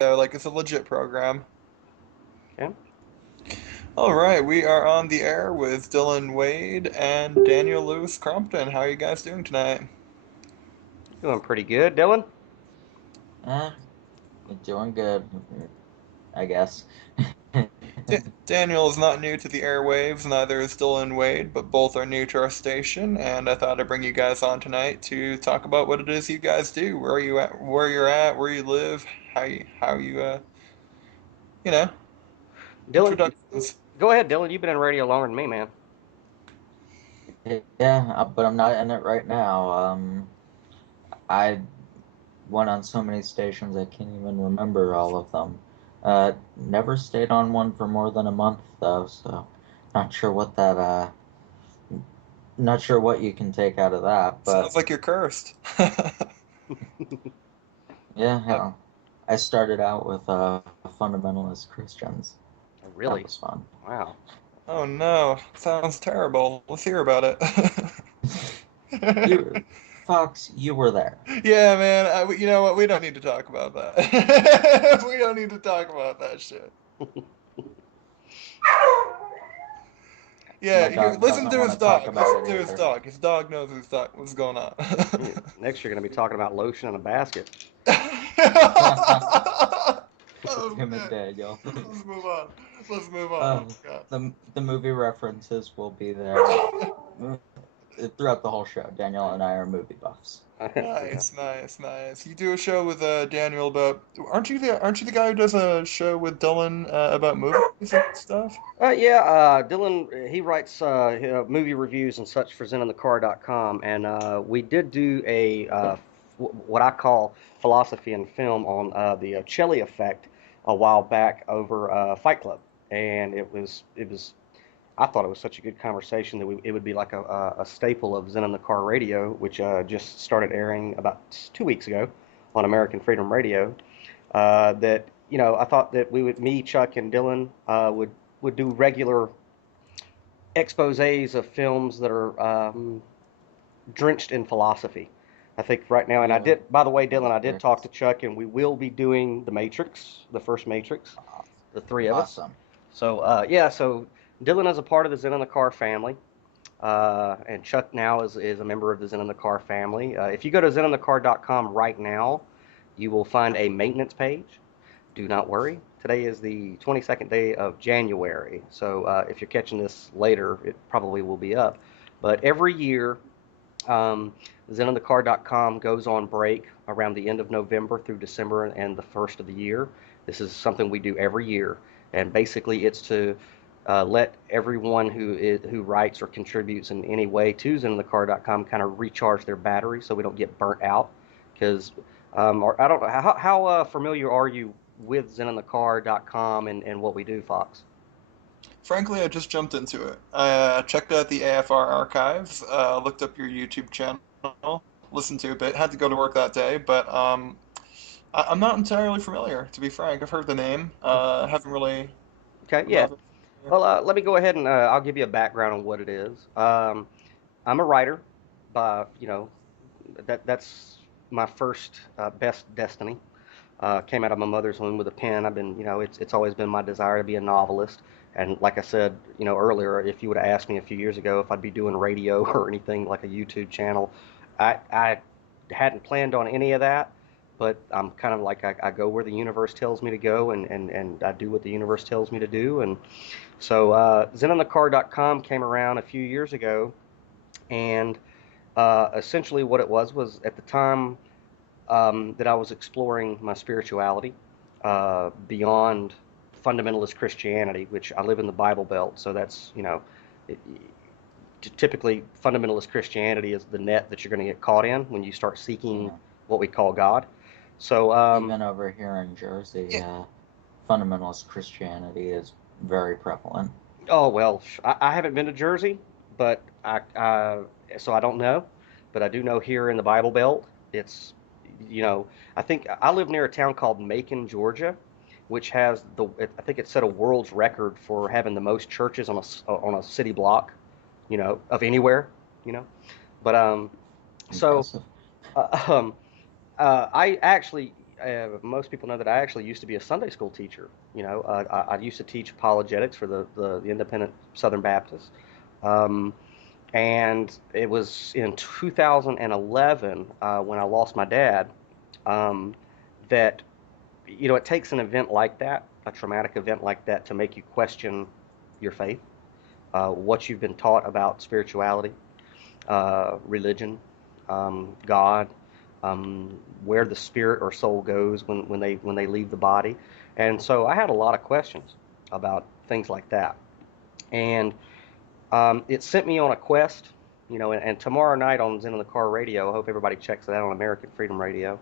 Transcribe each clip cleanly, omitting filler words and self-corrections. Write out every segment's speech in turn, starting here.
like it's a legit program. Okay. All right, we are on the air with Dylan Wade and Daniel Lewis Crumpton. How are you guys doing tonight? Doing pretty good, Dylan. Eh, doing good, I guess. Daniel is not new to the airwaves, neither is Dylan Wade, but both are new to our station, and I thought I'd bring you guys on tonight to talk about what it is you guys do, where you at, where you live, how you you know, Dylan, introductions. go ahead, Dylan. You've been in radio longer than me, man. Yeah, but I'm not in it right now. I went on so many stations I can't even remember all of them. Never stayed on one for more than a month though, so not sure what that not sure what you can take out of that, Sounds but like you're cursed. yeah, Uh, hell, I started out with fundamentalist Christians. That really? was fun. Wow. Oh no, sounds terrible. Let's hear about it. You, Fox, you were there. Yeah, man. You know what? We don't need to talk about that. We don't need to talk about that shit. Yeah, My here, dog listen doesn't to want his to talk dog. about Listen it to his either. dog. His dog knows what's going on. Yeah, next you're going to be talking about lotion in a basket. Oh Tim and man. Daniel. Let's move on. Let's move on. Oh Uh, my the movie references will be there god. throughout the whole show. Daniel and I are movie buffs. Yeah. Nice, nice, nice. You do a show with Daniel about aren't you the guy who does a show with Dylan about movies and stuff? Yeah, Dylan, he writes movie reviews and such for ZenInTheCar.com, and we did do what I call philosophy and film on the Ochelli effect a while back over Fight Club, and I thought it was such a good conversation that it would be like a staple of Zen in the Car Radio, which just started airing about 2 weeks ago on American Freedom Radio. That I thought that me, Chuck, and Dylan would do regular exposés of films that are drenched in philosophy. I think right now, and I Yeah, did. By the way, Dylan, I did talk to Matrix. Chuck, and we will be doing the Matrix, the first Matrix, the three of us. Awesome. So yeah, so Dylan is a part of the Zen in the Car family. And Chuck now is a member of the Zen in the Car family. If you go to zeninthecar.com right now, you will find a maintenance page. Do not worry. Today is the 22nd day of January. So if you're catching this later, it probably will be up. But every year, zeninthecar.com goes on break around the end of November through December and the first of the year. This is something we do every year. And basically, it's to let everyone who writes or contributes in any way to zeninthecar.com kind of recharge their battery so we don't get burnt out. Because or I don't know how familiar are you with zeninthecar.com and what we do, Fox? Frankly, I just jumped into it. I checked out the AFR archives, looked up your YouTube channel, listened to a bit. Had to go to work that day, but I'm not entirely familiar, to be frank. I've heard the name. Haven't really. Okay, I'm yeah. not familiar. Well, let me go ahead and I'll give you a background on what it is. I'm a writer, by that's my first best destiny. Came out of my mother's womb with a pen. I've been, it's always been my desire to be a novelist. And like I said, earlier, if you would have asked me a few years ago if I'd be doing radio or anything like a YouTube channel, I hadn't planned on any of that. But I'm kind of like I go where the universe tells me to go, and I do what the universe tells me to do. And so ZenOnTheCar.com came around a few years ago, and essentially what it was at the time that I was exploring my spirituality beyond fundamentalist Christianity, which I live in the Bible Belt, so that's it, typically fundamentalist Christianity is the net that you're going to get caught in when you start seeking Yeah. what we call God. So Even over here in Jersey, Yeah. fundamentalist Christianity is very prevalent. oh well, I haven't been to Jersey, but so I don't know, but I do know here in the Bible Belt, it's you know I think I live near a town called Macon, Georgia, which has I think it set a world's record for having the most churches on a city block, of anywhere, you know. But so Impressive. uh, um, I actually most people know that I actually used to be a Sunday school teacher. I used to teach apologetics for the Independent Southern Baptists. Um, and it was in 2011 when I lost my dad um, that, it takes an event like that, a traumatic event like that, to make you question your faith, what you've been taught about spirituality, religion, God, where the spirit or soul goes when they leave the body. And so I had a lot of questions about things like that. And it sent me on a quest, and tomorrow night on Zen in the Car Radio, I hope everybody checks it out on American Freedom Radio.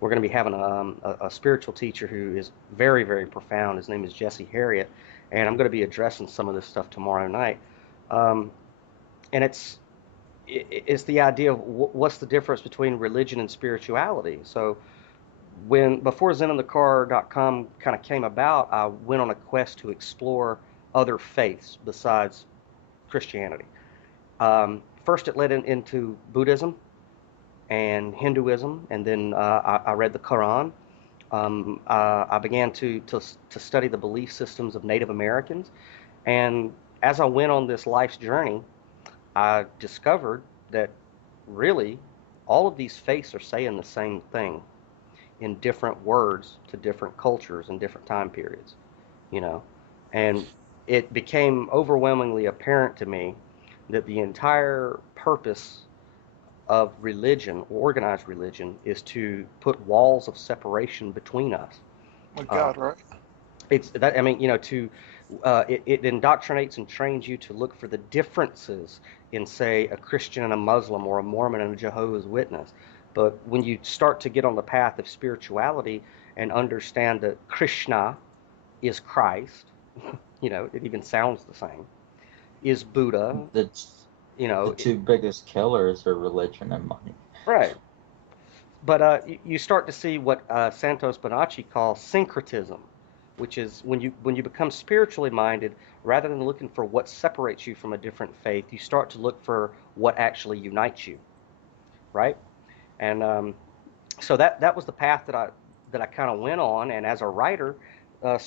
We're going to be having a spiritual teacher who is very, very profound. His name is Jesse Harriet, and I'm going to be addressing some of this stuff tomorrow night. Um, and it's the idea of what's the difference between religion and spirituality. So before ZenInTheCar.com kind of came about, I went on a quest to explore other faiths besides Christianity. First, it led into Buddhism and Hinduism, and then I read the Quran. I began to study the belief systems of Native Americans, and as I went on this life's journey, I discovered that really all of these faiths are saying the same thing in different words to different cultures and different time periods, you know. And it became overwhelmingly apparent to me that the entire purpose of religion, organized religion, is to put walls of separation between us. My Uh, God, right? it's that I mean, it indoctrinates and trains you to look for the differences in, say, a Christian and a Muslim, or a Mormon and a Jehovah's Witness. But when you start to get on the path of spirituality and understand that Krishna is Christ, it even sounds the same, is Buddha, The you the know, it, two biggest killers are religion and money. right. But you start to see what Santos Bonacci calls syncretism, which is when you become spiritually minded, rather than looking for what separates you from a different faith, you start to look for what actually unites you, right? And so that was the path that I kind of went on. And as a writer, I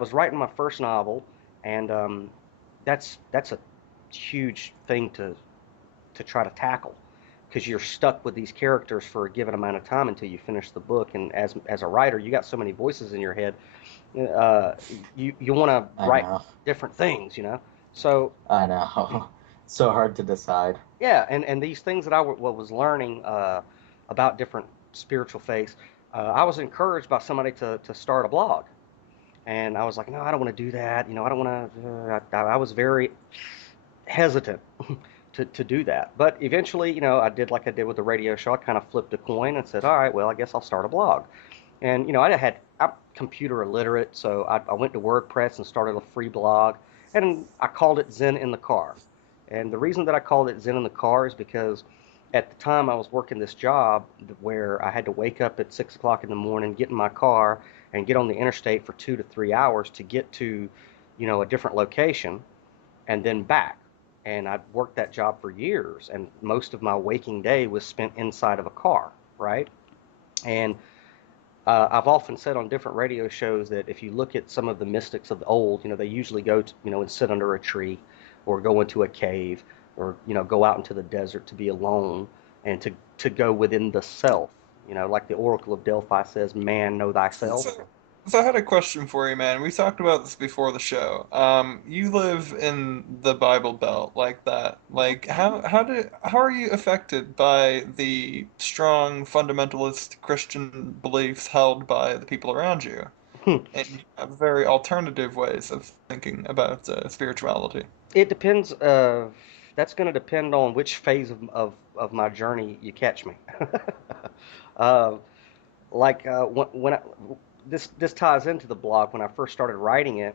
was writing my first novel, and that's a huge thing to try to tackle, because you're stuck with these characters for a given amount of time until you finish the book. And as a writer, you got so many voices in your head. Uh, you want to I write know. different things. So I know. So hard to decide. yeah, and these things that was learning about different spiritual faiths, I was encouraged by somebody to start a blog. And I was like, no, I don't want to do that. I don't want to. I was very hesitant to do that. But eventually, I did like I did with the radio show. I kind of flipped a coin and said, all right, well, I guess I'll start a blog. And, I'm computer illiterate, so I went to WordPress and started a free blog. And I called it Zen in the Car. And the reason that I called it Zen in the Car is because at the time I was working this job where I had to wake up at 6 o'clock in the morning, get in my car, and get on the interstate for 2 to 3 hours to get to, a different location and then back. And I'd worked that job for years, and most of my waking day was spent inside of a car, right? And I've often said on different radio shows that if you look at some of the mystics of the old, they usually go to, and sit under a tree, or go into a cave, or, go out into the desert to be alone, and to go within the self, like the Oracle of Delphi says, man, know thyself. So, so I had a question for you, man. We talked about this before the show. You live in the Bible Belt like that. Like, how are you affected by the strong fundamentalist Christian beliefs held by the people around you, and very alternative ways of thinking about spirituality? It depends. That's going to depend on which phase of my journey you catch me. uh, like when this ties into the blog. When I first started writing it,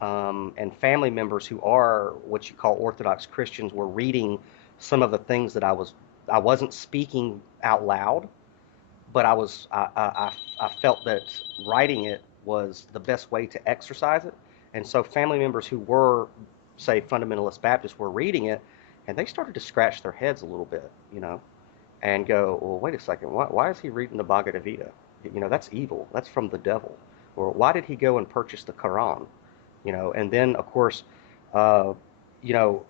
and family members who are what you call Orthodox Christians were reading some of the things that I wasn't speaking out loud, but I felt that writing it was the best way to exercise it. And so family members who were, say, fundamentalist Baptists were reading it, and they started to scratch their heads a little bit, and go, well, wait a second, why is he reading the Bhagavad Gita? That's evil. That's from the devil. Or why did he go and purchase the Quran? And then of course, uh, you know,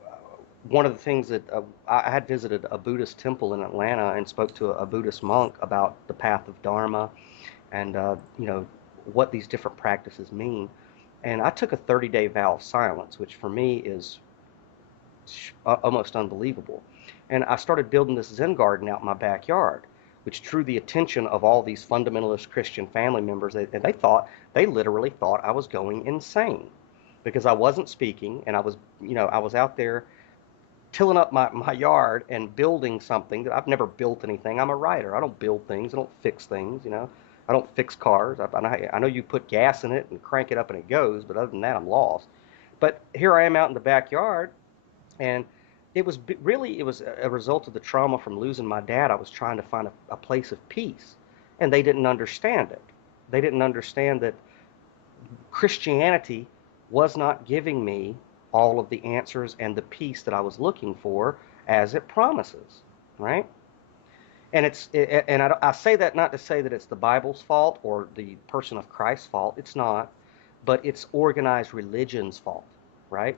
one of the things that I had visited a Buddhist temple in Atlanta and spoke to a Buddhist monk about the path of Dharma and what these different practices mean. And I took a 30-day vow of silence, which for me is almost unbelievable. And I started building this Zen garden out in my backyard, which drew the attention of all these fundamentalist Christian family members. They literally thought I was going insane because I wasn't speaking and I was out there tilling up my yard and building something that I've never built anything. I'm a writer. I don't build things. I don't fix things. I don't fix cars. I know you put gas in it and crank it up and it goes, but other than that, I'm lost. But here I am out in the backyard, and it was a result of the trauma from losing my dad. I was trying to find a place of peace, and they didn't understand it. They didn't understand that Christianity was not giving me all of the answers and the peace that I was looking for as it promises, right? And I say that not to say that it's the Bible's fault or the person of Christ's fault. It's not, but it's organized religion's fault, right?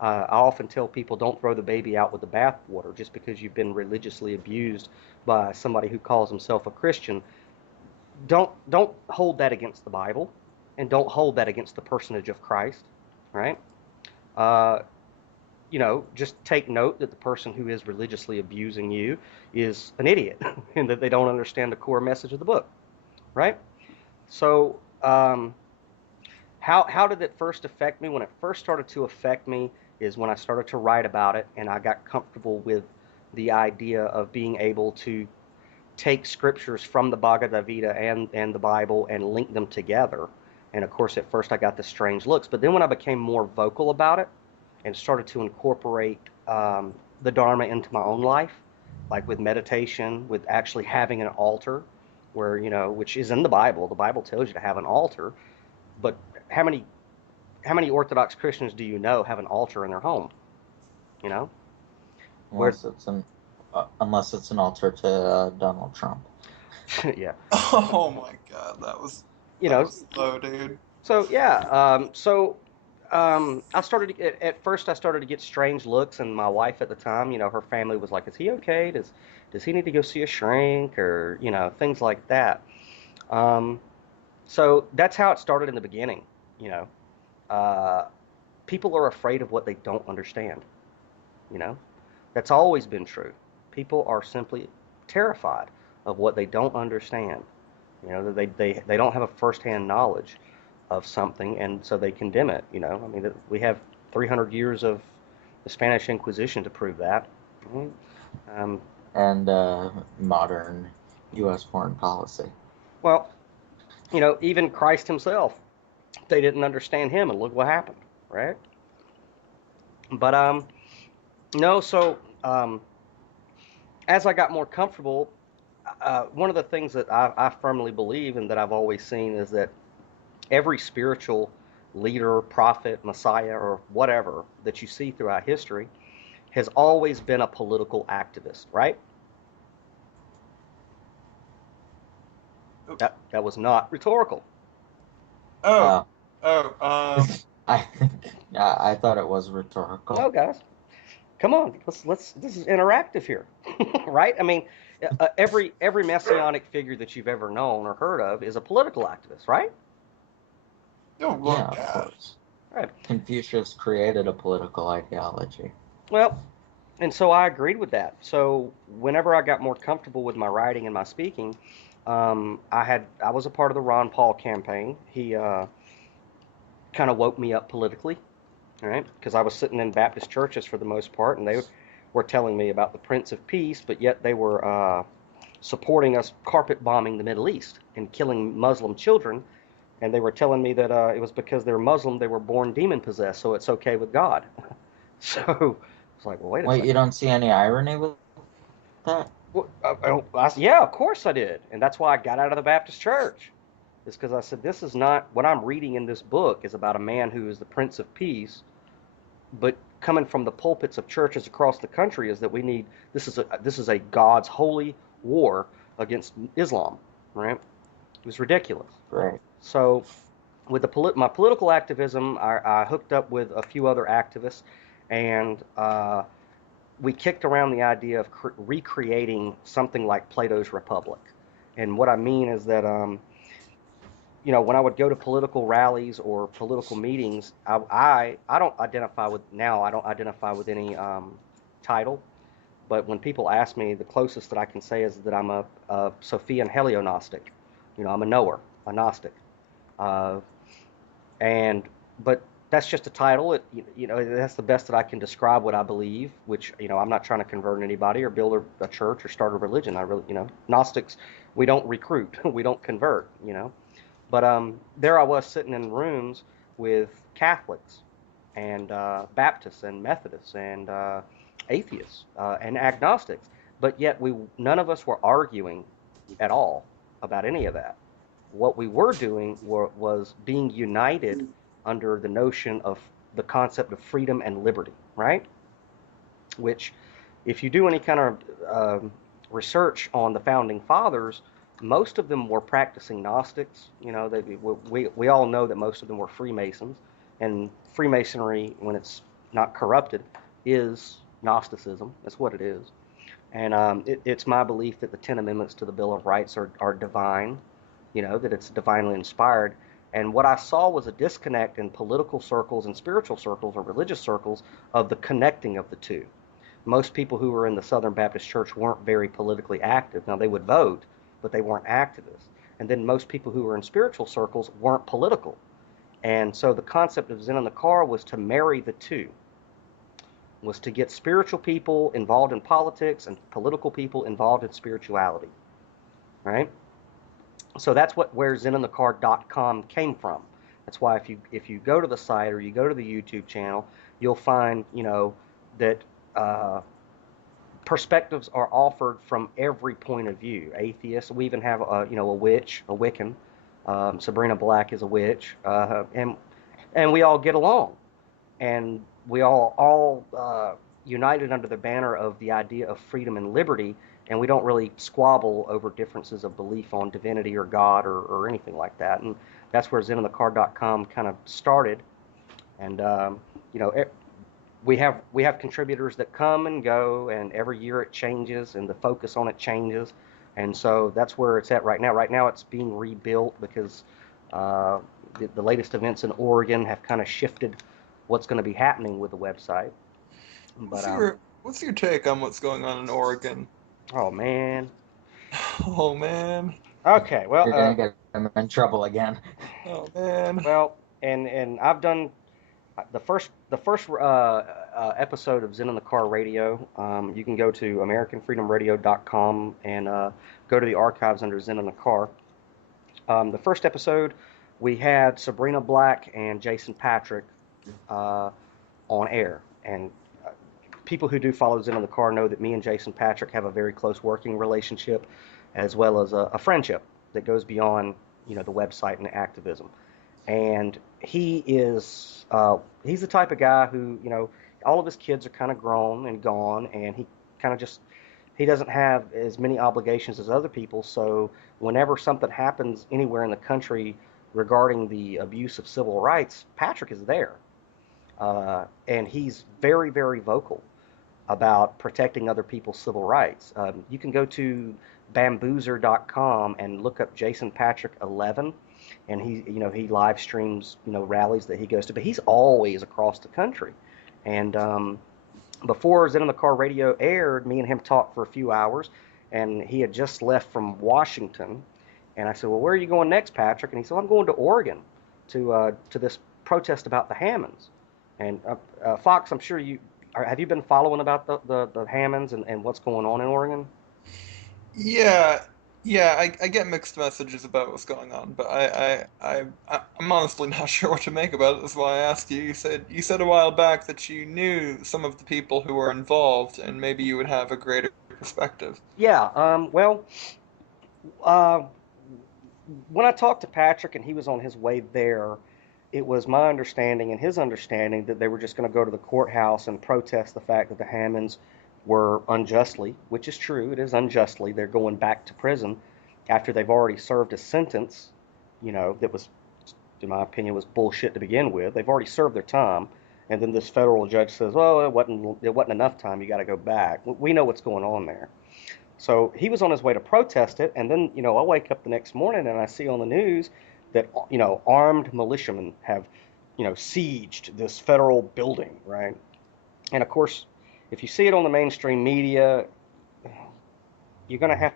I often tell people don't throw the baby out with the bathwater just because you've been religiously abused by somebody who calls himself a Christian. Don't hold that against the Bible, and don't hold that against the personage of Christ, right? Uh, just take note that the person who is religiously abusing you is an idiot and that they don't understand the core message of the book, right? So, how did it first affect me? When it first started to affect me is when I started to write about it and I got comfortable with the idea of being able to take scriptures from the Bhagavad Gita and the Bible and link them together. And of course, at first I got the strange looks, but then when I became more vocal about it and started to incorporate the Dharma into my own life, like with meditation, with actually having an altar, which is in the Bible. The Bible tells you to have an altar, but how many how many Orthodox Christians do you know have an altar in their home? You know, where Unless it's an altar to Donald Trump. yeah, Oh my God, that was you that know, was low, dude. so yeah, I started at first. I started to get strange looks, and my wife at the time, her family was like, "Is he okay? Does he need to go see a shrink or things like that?" Um, so that's how it started in the beginning. You know, uh, People are afraid of what they don't understand. You know, that's always been true. People are simply terrified of what they don't understand. That they don't have a firsthand knowledge of something, and so they condemn it. I mean, we have 300 years of the Spanish Inquisition to prove that. Mhm. Um, And modern U.S. foreign policy. well, even Christ himself, they didn't understand him, and look what happened, right? But no, so as I got more comfortable, one of the things that I firmly believe and that I've always seen is that every spiritual leader, prophet, messiah, or whatever that you see throughout history has always been a political activist, right? That was not rhetorical. Oh, Uh, oh, I think I thought it was No, rhetorical. guys, come on, let's. This is interactive here, right? I mean, every messianic figure that you've ever known or heard of is a political activist, right? oh, Yeah, well, of yeah. course. Right. Confucius created a political ideology. Well, and so I agreed with that. So whenever I got more comfortable with my writing and my speaking, I was a part of the Ron Paul campaign. He kind of woke me up politically, all right? Because I was sitting in Baptist churches for the most part, and they were telling me about the Prince of Peace, but yet they were supporting us carpet bombing the Middle East and killing Muslim children. And they were telling me that it was because they're Muslim, they were born demon possessed, so it's okay with God. So it's like, well, wait a Wait, you second. don't see any irony with that? Well, yeah, of course I did, and that's why I got out of the Baptist church. Is because I said this is not what I'm reading in this book is about a man who is the Prince of Peace, but coming from the pulpits of churches across the country is that we need this is a God's holy war against Islam, right? was ridiculous. Right. So with my political activism, I hooked up with a few other activists, and we kicked around the idea of recreating something like Plato's Republic. And what I mean is that, when I would go to political rallies or political meetings, I don't identify with now. I don't identify with any title. But when people ask me, the closest that I can say is that I'm a Sophian Heliognostic. I'm a knower, a Gnostic. Uh, and but that's just a title. That's the best that I can describe what I believe. Which I'm not trying to convert anybody or build a church or start a religion. I really, Gnostics, we don't recruit, we don't convert. But there I was sitting in rooms with Catholics and Baptists and Methodists and atheists and agnostics, but yet none of us were arguing at all about any of that. What we were doing was being united under the notion of the concept of freedom and liberty, right? Which, if you do any kind of research on the founding fathers, most of them were practicing Gnostics. We all know that most of them were Freemasons, and Freemasonry, when it's not corrupted, is Gnosticism. That's what it is. And it's my belief that the Ten Amendments to the Bill of Rights are divine, that it's divinely inspired. And what I saw was a disconnect in political circles and spiritual circles or religious circles of the connecting of the two. Most people who were in the Southern Baptist Church weren't very politically active. Now, they would vote, but they weren't activists. And then most people who were in spiritual circles weren't political. And so the concept of Zen in the Car was to marry the two, was to get spiritual people involved in politics and political people involved in spirituality, right? So that's where zeninthecar.com came from. That's why if you go to the site or you go to the YouTube channel, you'll find that perspectives are offered from every point of view. Atheists, we even have a witch, a Wiccan. Sabrina Black is a witch, and we all get along, and we all united under the banner of the idea of freedom and liberty, and we don't really squabble over differences of belief on divinity or God or anything like that. And that's where zeninthecar.com kind of started. And we have contributors that come and go, and every year it changes, and the focus on it changes. And so that's where it's at right now. Right now it's being rebuilt because the latest events in Oregon have kind of shifted what's going to be happening with the website. But what's your take on what's going on in Oregon? Oh man. Oh man. Okay, well, You're gonna get them in trouble again. Oh man. Well, and I've done the first episode of Zen in the Car Radio. You can go to AmericanFreedomRadio.com and go to the archives under Zen in the Car. The first episode, we had Sabrina Black and Jason Patrick on air, and people who do follow Zen in the Car know that me and Jason Patrick have a very close working relationship, as well as a friendship that goes beyond the website and activism. And he's the type of guy who all of his kids are kind of grown and gone, and he kind of he doesn't have as many obligations as other people. So whenever something happens anywhere in the country regarding the abuse of civil rights, Patrick is there, and he's very, very vocal about protecting other people's civil rights. You can go to bamboozer.com and look up Jason Patrick 11, and he live streams rallies that he goes to, but he's always across the country. And before Zen in the Car Radio aired, me and him talked for a few hours, and he had just left from Washington. And I said, well, where are you going next, Patrick? And he said, well, I'm going to Oregon to this protest about the Hammonds. And Fox, I'm sure have you been following about the Hammonds and what's going on in Oregon? Yeah, I get mixed messages about what's going on, but I'm honestly not sure what to make about it. That's why I asked you. You said a while back that you knew some of the people who were involved, and maybe you would have a greater perspective. Yeah. Well, when I talked to Patrick and he was on his way there, it was my understanding and his understanding that they were just going to go to the courthouse and protest the fact that the Hammonds were unjustly, which is true, it is unjustly, they're going back to prison after they've already served a sentence, that was, in my opinion, was bullshit to begin with. They've already served their time, and then this federal judge says, "Well, it wasn't enough time. You got to go back." We know what's going on there. So he was on his way to protest it, and then I wake up the next morning and I see on the news that armed militiamen have sieged this federal building, right? And of course, if you see it on the mainstream media, you're going to have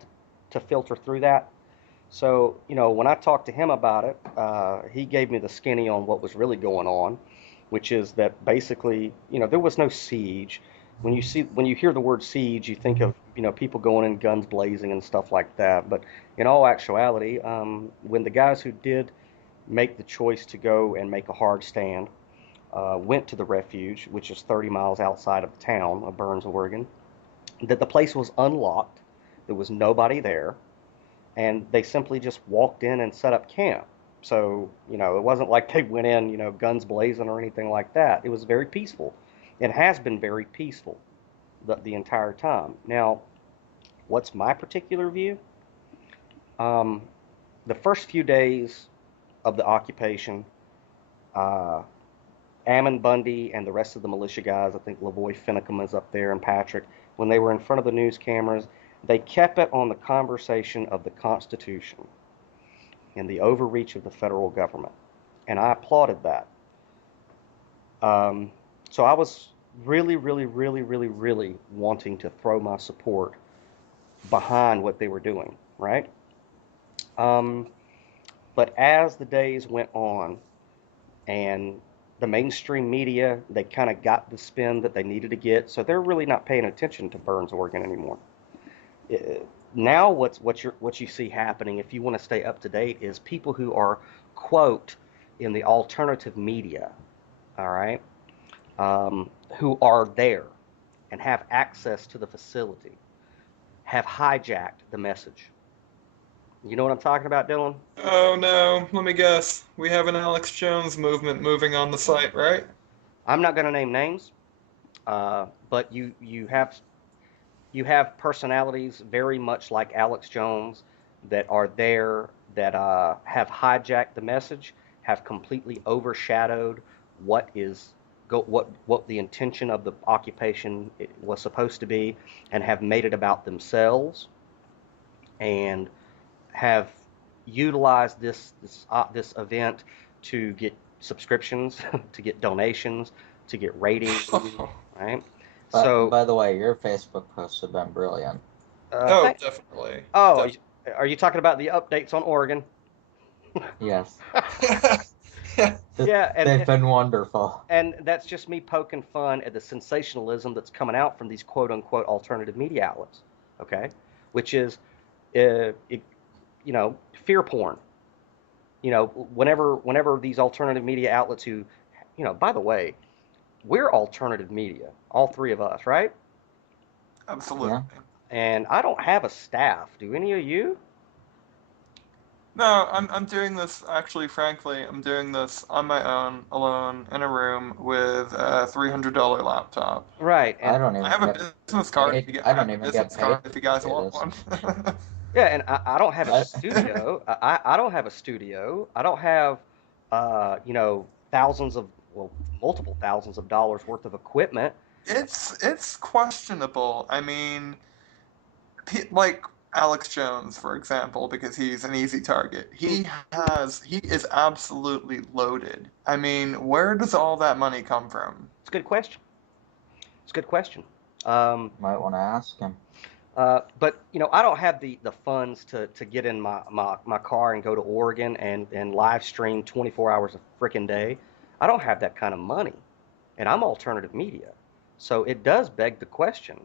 to filter through that. So, when I talked to him about it, he gave me the skinny on what was really going on, which is that basically, there was no siege. When you hear the word siege, you think of, people going in guns blazing and stuff like that. But in all actuality, when the guys who did make the choice to go and make a hard stand went to the refuge, which is 30 miles outside of the town of Burns, Oregon, that the place was unlocked. There was nobody there, and they simply just walked in and set up camp. So, it wasn't like they went in, guns blazing or anything like that. It was very peaceful. It has been very peaceful the entire time. Now, what's my particular view? Um, the first few days of the occupation, uh, Ammon Bundy and the rest of the militia guys, I think Lavoy Finicum is up there and Patrick, when they were in front of the news cameras, they kept it on the conversation of the Constitution and the overreach of the federal government. And I applauded that. So I was really, really, really, really, really wanting to throw my support behind what they were doing, right? Um, but as the days went on and the mainstream media, they kind of got the spin that they needed to get, so they're really not paying attention to Burns, Oregon anymore. Uh, Now what you see happening, if you want to stay up to date, is people who are, quote, in the alternative media, all right, who are there and have access to the facility, have hijacked the message. You know what I'm talking about, Dylan? Oh no, let me guess. We have an Alex Jones movement moving on the site, right? I'm not going to name names, but you have personalities very much like Alex Jones that are there that have hijacked the message, have completely overshadowed what is what the intention of the occupation was supposed to be, and have made it about themselves, and have utilized this event to get subscriptions, to get donations, to get ratings, right? But So, by the way, your Facebook posts have been brilliant. Oh, thank. definitely. Oh, are you talking about the updates on Oregon? Yes, Yeah. Yeah, they've been wonderful. and that's just me poking fun at the sensationalism that's coming out from these quote unquote alternative media outlets. Okay, which is, it, fear porn. Whenever these alternative media outlets who, by the way, we're alternative media, all three of us, right? Absolutely. Yeah. And I don't have a staff. Do any of you? No, I'm doing this actually, frankly, I'm doing this on my own, alone, in a room with a $300 laptop. Right, I and don't I even have a get business card if paid. you get I I have don't a even get business card paid if you guys to do want this. one. yeah, and I don't have a studio. I don't have a studio. I don't have, thousands of, well, multiple thousands of dollars worth of equipment. It's questionable. I mean, like Alex Jones, for example, because he's an easy target. Mm, He is absolutely loaded. I mean, where does all that money come from? It's a good question. It's a good question. Um, Might want to ask him. but I don't have the funds to get in my car and go to Oregon and live stream 24 hours a freaking day. I don't have that kind of money, and I'm alternative media, so it does beg the question.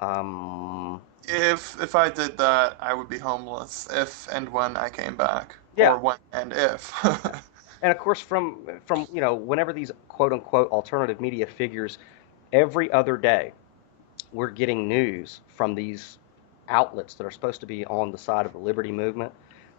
Um, If I did that, I would be homeless if and when I came back, yeah, or when and if. and of course from whenever these quote unquote alternative media figures, every other day we're getting news from these outlets that are supposed to be on the side of the liberty movement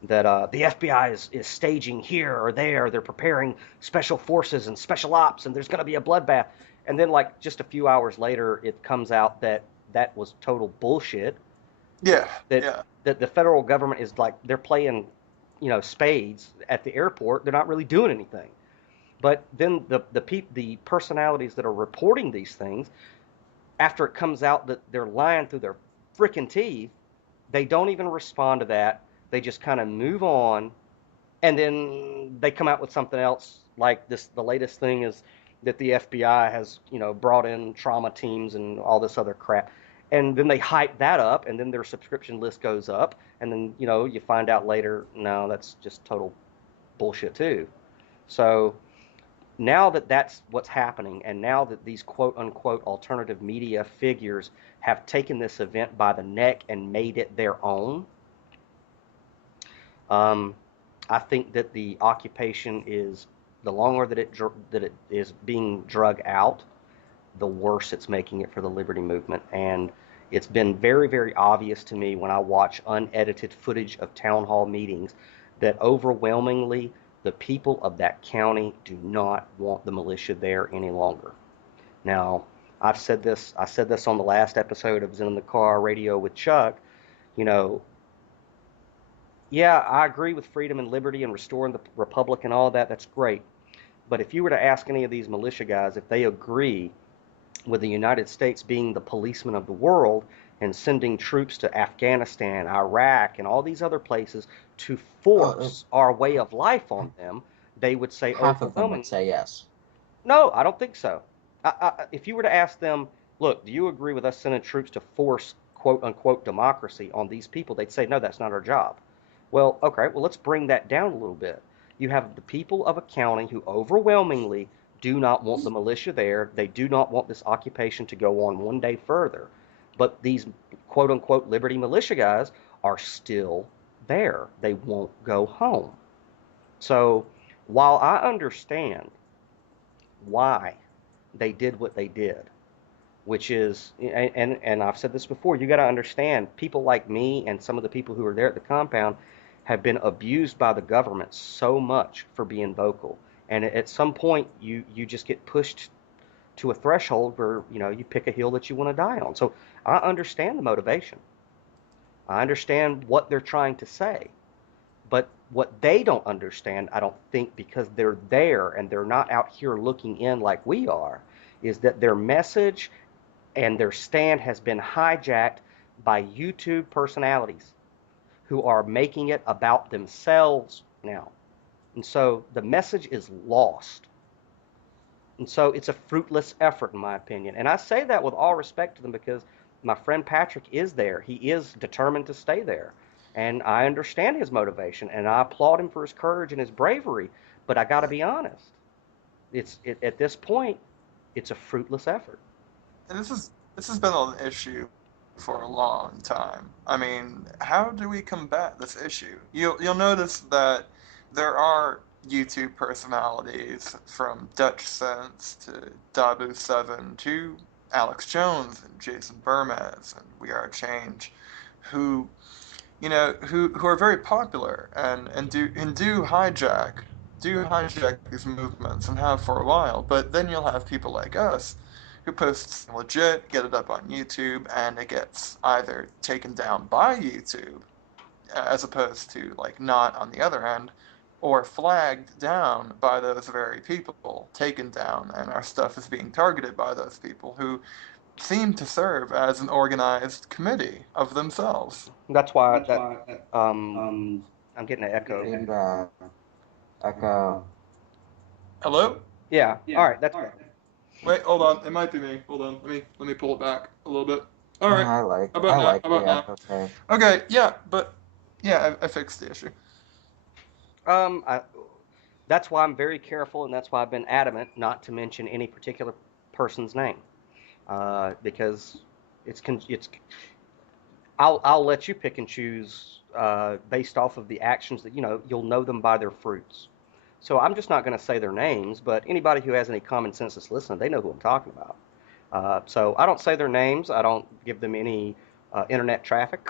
that the FBI is staging here or there. They're preparing special forces and special ops, and there's going to be a bloodbath. And then, like just a few hours later, it comes out that that was total bullshit. Yeah, That yeah. that the federal government is like they're playing, spades at the airport. They're not really doing anything. But then the personalities that are reporting these things, after it comes out that they're lying through their freaking teeth, they don't even respond to that. They just kind of move on, and then they come out with something else like this. The latest thing is that the FBI has, brought in trauma teams and all this other crap. And then they hype that up, and then their subscription list goes up, and then, you find out later, no, that's just total bullshit too. So now that that's what's happening, and now that these quote unquote alternative media figures have taken this event by the neck and made it their own, um, I think that the occupation is the longer that it is being drug out, the worse it's making it for the liberty movement. And it's been very, very obvious to me when I watch unedited footage of town hall meetings that overwhelmingly the people of that county do not want the militia there any longer. Now, I said this on the last episode of Zen in the Car Radio with Chuck. You know, yeah, I agree with freedom and liberty and restoring the republic and all that. That's great. But if you were to ask any of these militia guys if they agree with the United States being the policeman of the world and sending troops to Afghanistan, Iraq, and all these other places to Oh, force our way of life on them, they would say half of them would overwhelmingly, say yes. no, I don't think so. If you were to ask them, look, do you agree with us sending troops to force quote unquote democracy on these people? They'd say, no, that's not our job. Well, okay, well, let's bring that down a little bit. You have the people of a county who overwhelmingly do not want the militia there. They do not want this occupation to go on one day further. But these quote unquote liberty militia guys are still there. They won't go home. So while I understand why they did what they did, which is, and I've said this before, you got to understand people like me and some of the people who are there at the compound have been abused by the government so much for being vocal. And at some point, you just get pushed to a threshold where, you pick a hill that you want to die on. So I understand the motivation. I understand what they're trying to say. But what they don't understand, I don't think, because they're there and they're not out here looking in like we are, is that their message and their stand has been hijacked by YouTube personalities who are making it about themselves now. And so the message is lost. And so it's a fruitless effort, in my opinion. And I say that with all respect to them because my friend Patrick is there. He is determined to stay there. And I understand his motivation and I applaud him for his courage and his bravery. But I got to be honest, at this point, it's a fruitless effort. And this has been an issue for a long time. I mean, how do we combat this issue? You'll notice that there are YouTube personalities from Dutch Sense to Dabu7 to Alex Jones and Jason Bermez and We Are Change, who who are very popular and do hijack these movements and have for a while. But then you'll have people like us who post legit, get it up on YouTube, and it gets either taken down by YouTube, as opposed to like not on the other end, or flagged down by those very people, taken down, and our stuff is being targeted by those people who seem to serve as an organized committee of themselves. That's why um, I'm getting an echo. Feedback, echo. Hello? Yeah. All right. That's better. Wait, hold on. It might be me. Hold on. Let me pull it back a little bit. All right. How about I now? like How the about now? echo tape. Okay. Yeah, but yeah, I fixed the issue. I, that's why I'm very careful, and that's why I've been adamant not to mention any particular person's name, because it's. I'll let you pick and choose based off of the actions that you'll know them by their fruits. So I'm just not going to say their names, but anybody who has any common sense that's listening, they know who I'm talking about. So I don't say their names. I don't give them any internet traffic.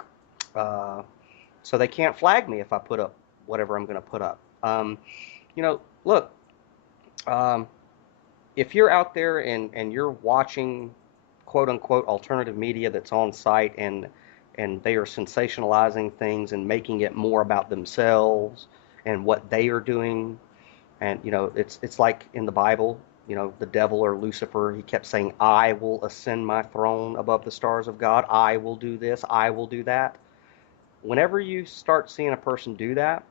Uh, so they can't flag me if I put up whatever I'm going to put up. Look, um, if you're out there and you're watching quote unquote alternative media that's on site and they are sensationalizing things and making it more about themselves and what they are doing. And it's like in the Bible, the devil or Lucifer, he kept saying, "I will ascend my throne above the stars of God. I will do this. I will do that." Whenever you start seeing a person do that,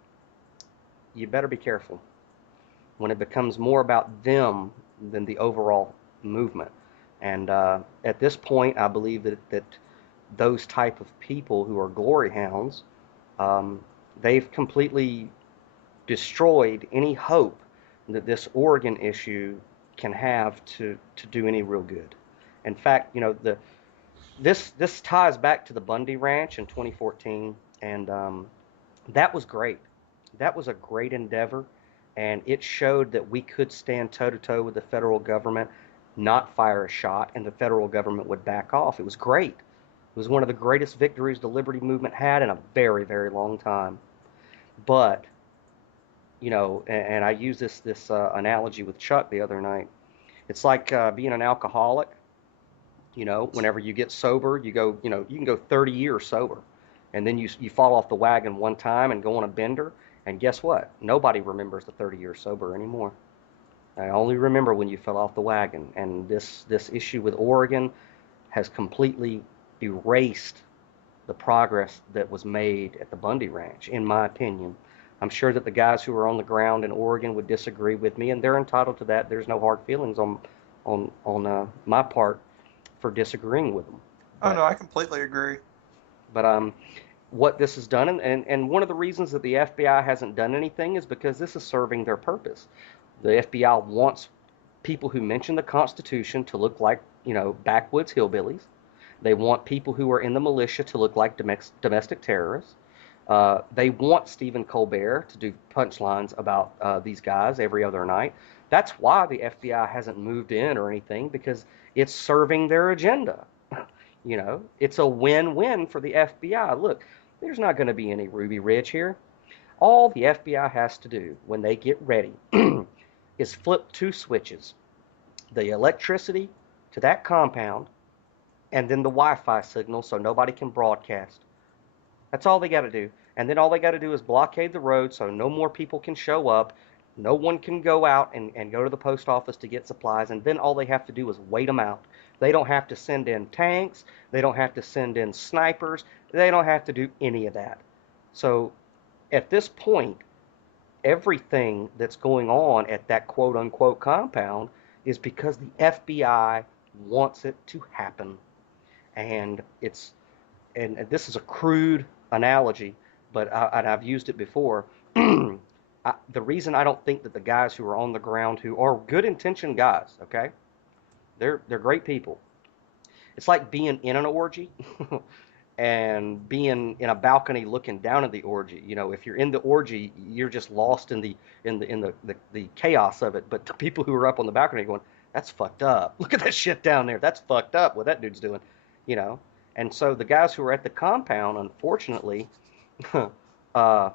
you better be careful. When it becomes more about them than the overall movement. And at this point, I believe that those type of people who are glory hounds, um, they've completely destroyed any hope that this Oregon issue can have to do any real good. In fact, this ties back to the Bundy Ranch in 2014, and that was great. That was a great endeavor, and it showed that we could stand toe to toe with the federal government, not fire a shot, and the federal government would back off. It was great. It was one of the greatest victories the Liberty Movement had in a very, very long time. But and I used this analogy with Chuck the other night. It's like being an alcoholic. Whenever you get sober, you can go 30 years sober, and then you fall off the wagon one time and go on a bender, and guess what? Nobody remembers the 30 years sober anymore. I only remember when you fell off the wagon, and this issue with Oregon has completely erased the progress that was made at the Bundy Ranch, in my opinion. I'm sure that the guys who are on the ground in Oregon would disagree with me, and they're entitled to that. There's no hard feelings on my part for disagreeing with them. Oh But no, I completely agree. but what this has done, and one of the reasons that the FBI hasn't done anything is because this is serving their purpose. The FBI wants people who mention the Constitution to look like, backwoods hillbillies. They want people who are in the militia to look like domestic terrorists. They want Stephen Colbert to do punchlines about these guys every other night. That's why the FBI hasn't moved in or anything, because it's serving their agenda. It's a win-win for the FBI. Look, there's not going to be any Ruby Ridge here. All the FBI has to do when they get ready is flip two switches: the electricity to that compound, and then the Wi-Fi signal so nobody can broadcast. That's all they got to do. And then all they got to do is blockade the road so no more people can show up. No one can go out and go to the post office to get supplies. And then all they have to do is wait them out. They don't have to send in tanks. They don't have to send in snipers. They don't have to do any of that. So at this point, everything that's going on at that quote unquote compound is because the FBI wants it to happen. And this is a crude analogy, but and I've used it before. The reason I don't think that the guys who are on the ground, who are good intentioned guys, okay, they're great people. It's like being in an orgy and being in a balcony looking down at the orgy. If you're in the orgy, you're just lost in the chaos of it. But the people who are up on the balcony are going, "That's fucked up. Look at that shit down there. That's fucked up what that dude's doing." You know. And so the guys who are at the compound, unfortunately, uh,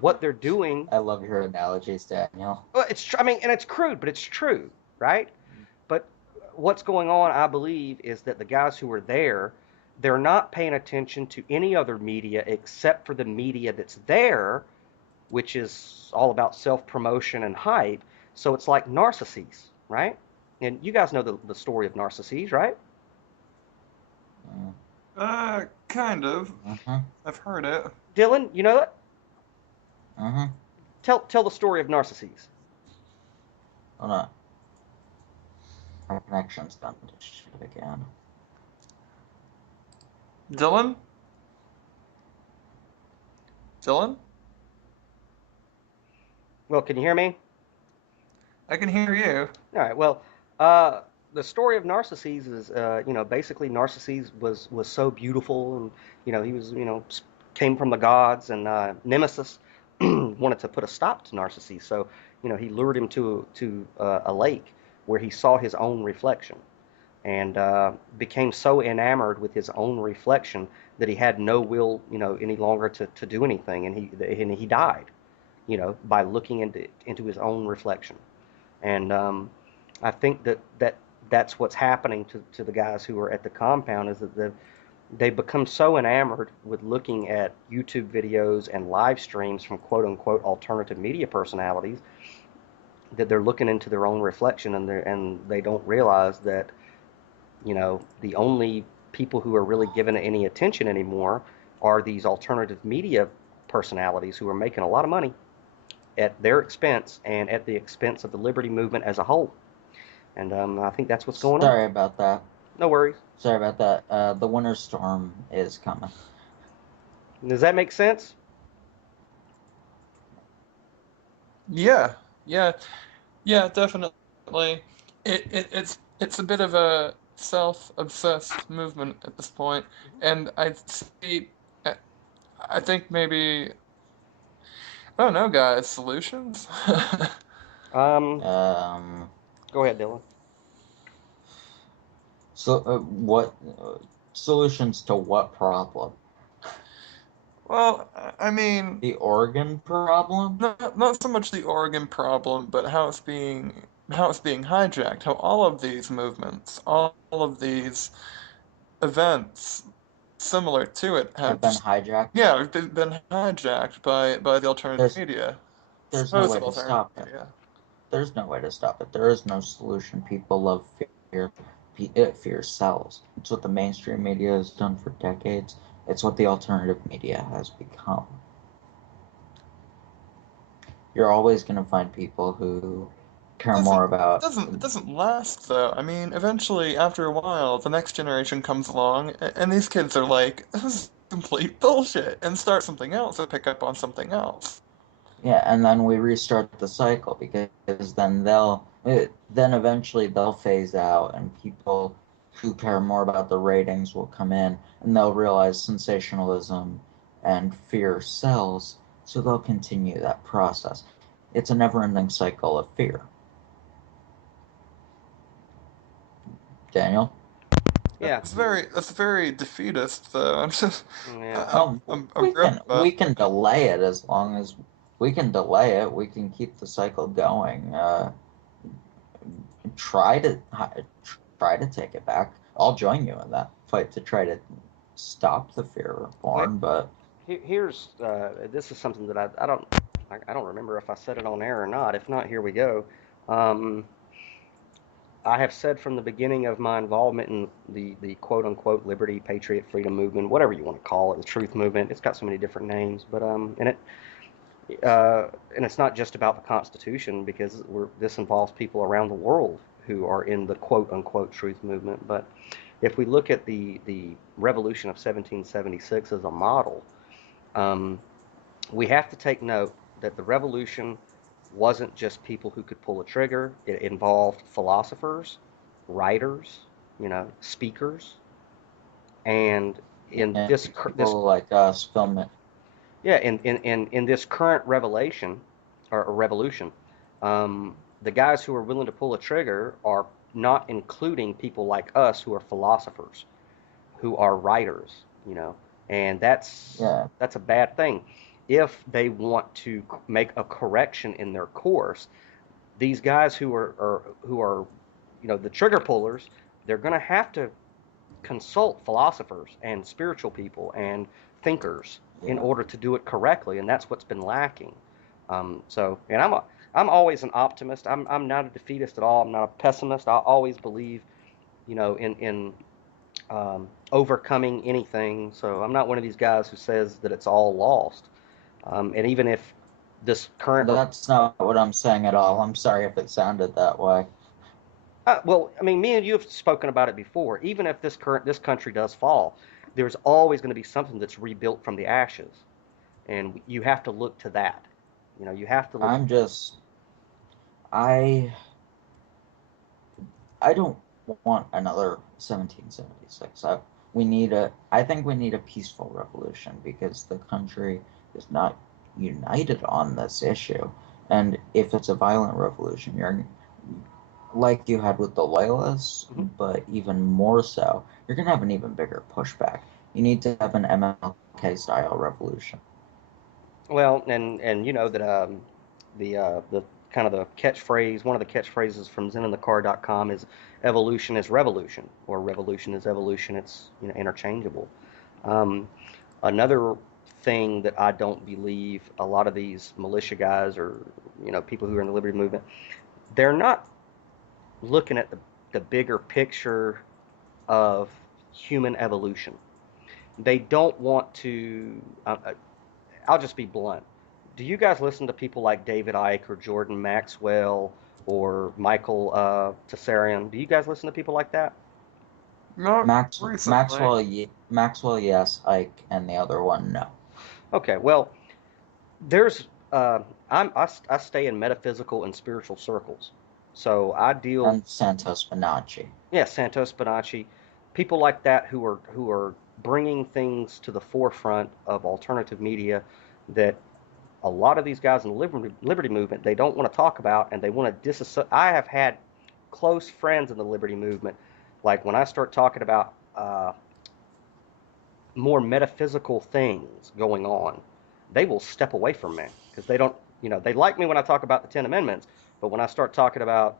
what they're doing. I love your analogies, Daniel. Well, I mean, and it's crude, but it's true, right? But what's going on, I believe, is that the guys who are there, they're not paying attention to any other media except for the media that's there, which is all about self-promotion and hype. So it's like Narcissus, right? And you guys know the story of Narcissus, right? Mm. Kind of. Mm-hmm. I've heard it. Dylan, you know it? Mm-hmm. Tell the story of Narcissus. Hold on. Our connection's gone to shit again. Dylan? Dylan? Well, can you hear me? I can hear you. All right. Well, the story of Narcissus is, basically Narcissus was so beautiful, and he was, came from the gods, and Nemesis wanted to put a stop to Narcissus, so he lured him to a lake where he saw his own reflection, and became so enamored with his own reflection that he had no will, any longer to do anything, and he died, by looking into his own reflection. And I think that's what's happening to the guys who are at the compound, is that They become so enamored with looking at YouTube videos and live streams from quote unquote alternative media personalities that they're looking into their own reflection, and they don't realize that, the only people who are really given any attention anymore are these alternative media personalities who are making a lot of money at their expense and at the expense of the liberty movement as a whole. And I think that's what's going on. Sorry about that. No worries. Sorry about that. The winter storm is coming. Does that make sense? Yeah, yeah, yeah, definitely. It's a bit of a self-obsessed movement at this point, and I I think maybe I don't know, guys. Solutions? Um, Um, Go ahead, Dylan. so what solutions to what problem? Well, I mean, The organ problem? not so much the Oregon problem, but how it's being hijacked. How all of these movements, all of these events similar to it Have have been just hijacked. yeah been hijacked by the alternative There's media, there's no supposed way to alternative stop it. media. There's no way to stop it. There is no solution. People love fear. Fear sells. It's what the mainstream media has done for decades. It's what the alternative media has become. You're always going to find people who It care doesn't more about. it doesn't last though. I mean, eventually after a while, the next generation comes along, and these kids are like, this is complete bullshit, and start something else or pick up on something else. Yeah, and then we restart the cycle because then eventually they'll phase out and people who care more about the ratings will come in and they'll realize sensationalism and fear sells, so they'll continue that process. It's a never-ending cycle of fear. Daniel? Yeah, That's very defeatist though. I'm just yeah. I'm grim about We can delay it as long as we can delay it. We can keep the cycle going. Try to try to take it back. I'll join you in that fight to try to stop the fear Well, porn. But here's this is something that I don't remember if I said it on air or not. If not, here we go. Um, I have said from the beginning of my involvement in the quote unquote liberty, patriot, freedom movement, whatever you want to call it, the truth movement. It's got so many different names, but and it's not just about the Constitution because this involves people around the world who are in the quote unquote truth movement. But if we look at the Revolution of 1776 as a model, um, we have to take note that the revolution wasn't just people who could pull a trigger. It involved philosophers, writers, speakers, and in and this people like us film it. yeah, in this current revelation or revolution, the guys who are willing to pull a trigger are not including people like us who are philosophers, who are writers, and Yeah, that's a bad thing. If they want to make a correction in their course, these guys who are the trigger pullers, they're going to have to consult philosophers and spiritual people and thinkers in yeah. order to do it correctly, and that's what's been lacking. And I'm always an optimist. I'm not a defeatist at all. I'm not a pessimist. I always believe, in overcoming anything. So I'm not one of these guys who says that it's all lost. And even if this current That's not what I'm saying at all. I'm sorry if it sounded that way. Well, I mean, me and you have spoken about it before. Even if this country does fall, there's always going to be something that's rebuilt from the ashes, and you have to look to that. You have to look. I'm just I I don't want another 1776. I think we need a peaceful revolution because the country is not united on this issue. And if it's a violent revolution, you're like you had with the loyalists, Mhm. but even more so, you're gonna have an even bigger pushback. You need to have an MLK style revolution. Well, and you know that the kind of the catchphrase. One of the catchphrases from ZenInTheCar.com is "Evolution is revolution," or "Revolution is evolution." It's interchangeable. Um, Another thing that I don't believe a lot of these militia guys or people who are in the liberty movement, they're not looking at the bigger picture of human evolution. They don't want to. I'll just be blunt. Do you guys listen to people like David Icke or Jordan Maxwell or Michael Tessarian? Do you guys listen to people like that? Not Max recently. Maxwell, Maxwell, yes. Ike, and the other one, no. Okay, well, there's I stay in metaphysical and spiritual circles, so I deal. And Santos Bonacci. Yeah, Santos Bonacci, people like that who are bringing things to the forefront of alternative media that a lot of these guys in the liberty movement they don't want to talk about, and they want to disassociate. I have had close friends in the liberty movement, like when I start talking about more metaphysical things going on, they will step away from me because they don't, they like me when I talk about the Ten Amendments, but when I start talking about,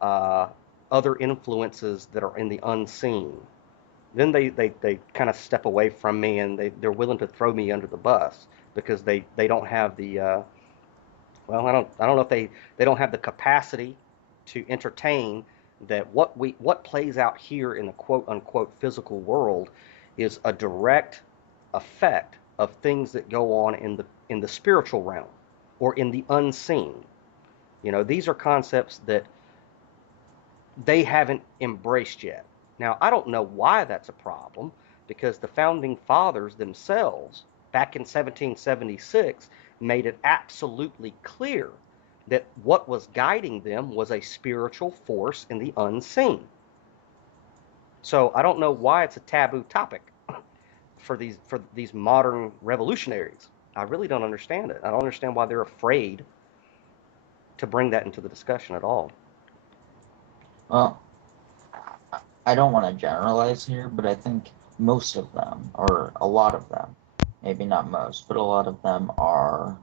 uh, other influences that are in the unseen, then they kind of step away from me, and they're willing to throw me under the bus because they don't have the well, I don't know if they don't have the capacity to entertain that what plays out here in the quote unquote physical world is a direct effect of things that go on in the spiritual realm or in the unseen. These are concepts that they haven't embraced yet. Now, I don't know why that's a problem because the founding fathers themselves, back in 1776, made it absolutely clear that what was guiding them was a spiritual force in the unseen. So I don't know why it's a taboo topic for these modern revolutionaries. I really don't understand it. I don't understand why they're afraid to bring that into the discussion at all. Well, I don't want to generalize here, but I think most of them, or a lot of them, maybe not most, but a lot of them are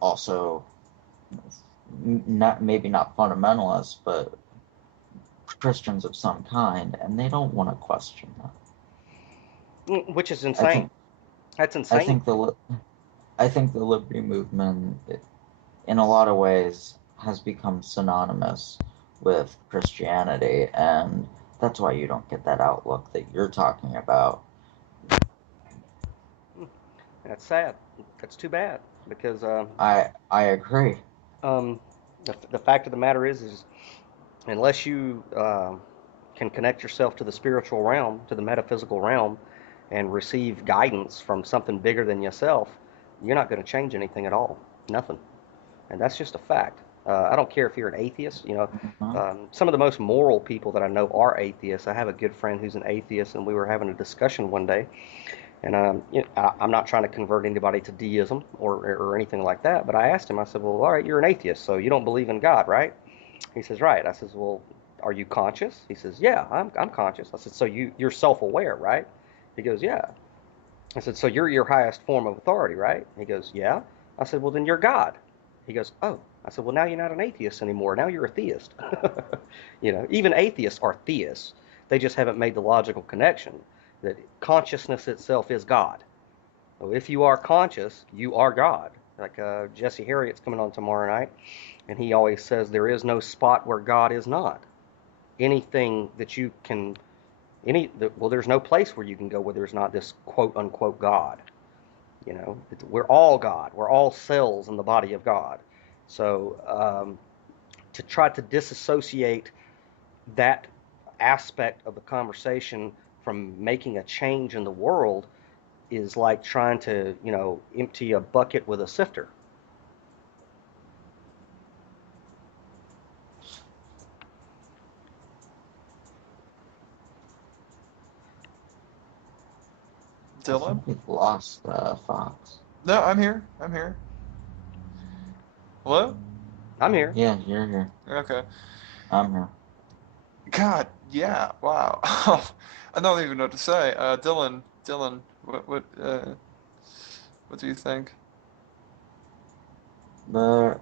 also not maybe not fundamentalists, but Christians of some kind, and they don't want to question that. Which is I insane. think That's I insane. think the liberty movement, in a lot of ways, has become synonymous with Christianity, and that's why you don't get that outlook that you're talking about. That's sad. That's too bad because I agree. um, the fact of the matter is unless you can connect yourself to the spiritual realm, to the metaphysical realm, and receive guidance from something bigger than yourself, you're not going to change anything at all. Nothing. And that's just a fact. I don't care if you're an atheist. Mhm. Some of the most moral people that I know are atheists. I have a good friend who's an atheist, and we were having a discussion one day. And I'm not trying to convert anybody to deism or anything like that. But I asked him. I said, "Well, all right, you're an atheist, so you don't believe in God, right?" He says, "Right." I says, "Well, are you conscious?" He says, "Yeah, I'm conscious." I said, "So you're self-aware, right?" He goes, "Yeah." I said, "So you're your highest form of authority, right?" He goes, "Yeah." I said, "Well, then you're God." He goes, "Oh." I said, "Well, now you're not an atheist anymore. Now you're a theist." Even atheists are theists. They just haven't made the logical connection that consciousness itself is God. So if you are conscious, you are God. Like Jesse Harriet's coming on tomorrow night, and he always says there is no spot where God is not. Anything that you can, well, there's no place where you can go where there's not this quote unquote God. We're all God. We're all cells in the body of God. So to try to disassociate that aspect of the conversation from making a change in the world is like trying to, empty a bucket with a sifter. I Dylan? think we've lost Fox. No, I'm here. I'm here. Hello? I'm here. Yeah, you're here. Okay. I'm here. God, yeah. Wow. I don't even know what to say. Dylan, what do you think? The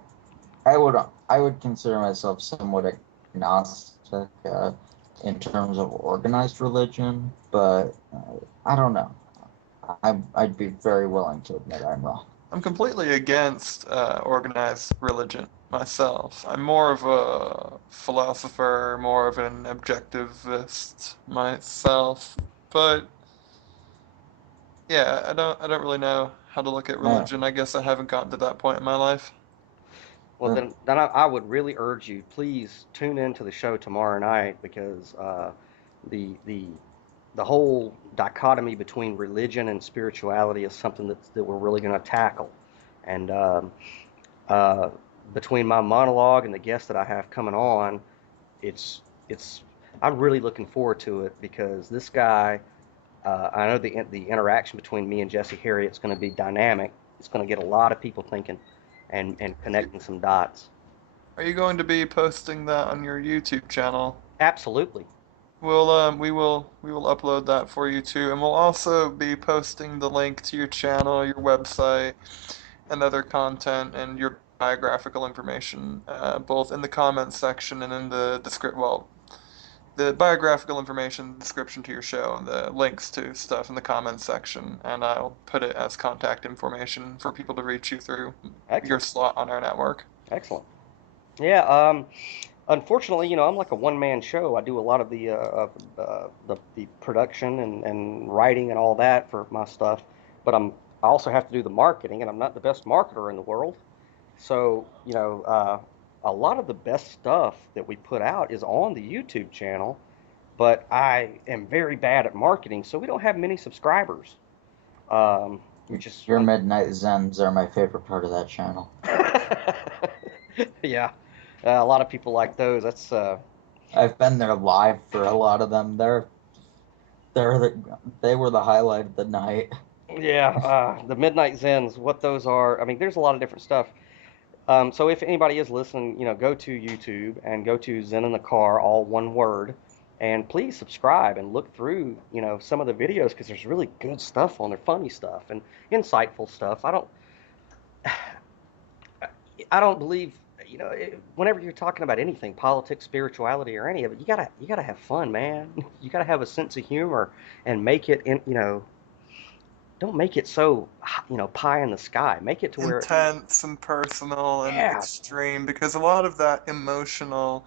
I would consider myself somewhat agnostic in terms of organized religion, but I don't know. I'd be very willing to admit I'm wrong. I'm completely against organized religion myself. I'm more of a philosopher, more of an objectivist myself. But yeah, I don't really know how to look at Uh, religion. I guess I haven't gotten to that point in my life. Well, uh, then I would really urge you, please tune in to the show tomorrow night because the the the whole dichotomy between religion and spirituality is something that we're really going to tackle. And uh, between my monologue and the guests that I have coming on, it's it's I'm really looking forward to it because this guy, I know the interaction between me and Jesse Harriet's going to be dynamic. It's going to get a lot of people thinking and connecting some dots. Are you going to be posting that on your YouTube channel? Absolutely. We will upload that for you too, and we'll also be posting the link to your channel, your website, and other content and your biographical information, both in the comments section and in the description. Well, the biographical information description to your show and the links to stuff in the comments section, and I'll put it as contact information for people to reach you through your Excellent. slot on our network. Excellent. Yeah. Unfortunately, I'm like a one-man show. I do a lot of the production and writing and all that for my stuff, but I also have to do the marketing, and I'm not the best marketer in the world. So, a lot of the best stuff that we put out is on the YouTube channel, but I am very bad at marketing, so we don't have many subscribers. Which is your Midnight Zens are my favorite part of that channel. yeah, a lot of people like those. That's I've been there live for a lot of them. They were the highlight of the night. yeah, the Midnight Zens. What those are? I mean, there's a lot of different stuff. So if anybody is listening, go to YouTube and go to Zen in the Car, all one word, and please subscribe and look through, some of the videos because there's really good stuff on there, funny stuff and insightful stuff. I don't believe, whenever you're talking about anything, politics, spirituality, or any of it, you gotta have fun, man. You gotta have a sense of humor and make it don't make it so, pie in the sky. Make it to where, Intense and personal and yeah, extreme, because a lot of that emotional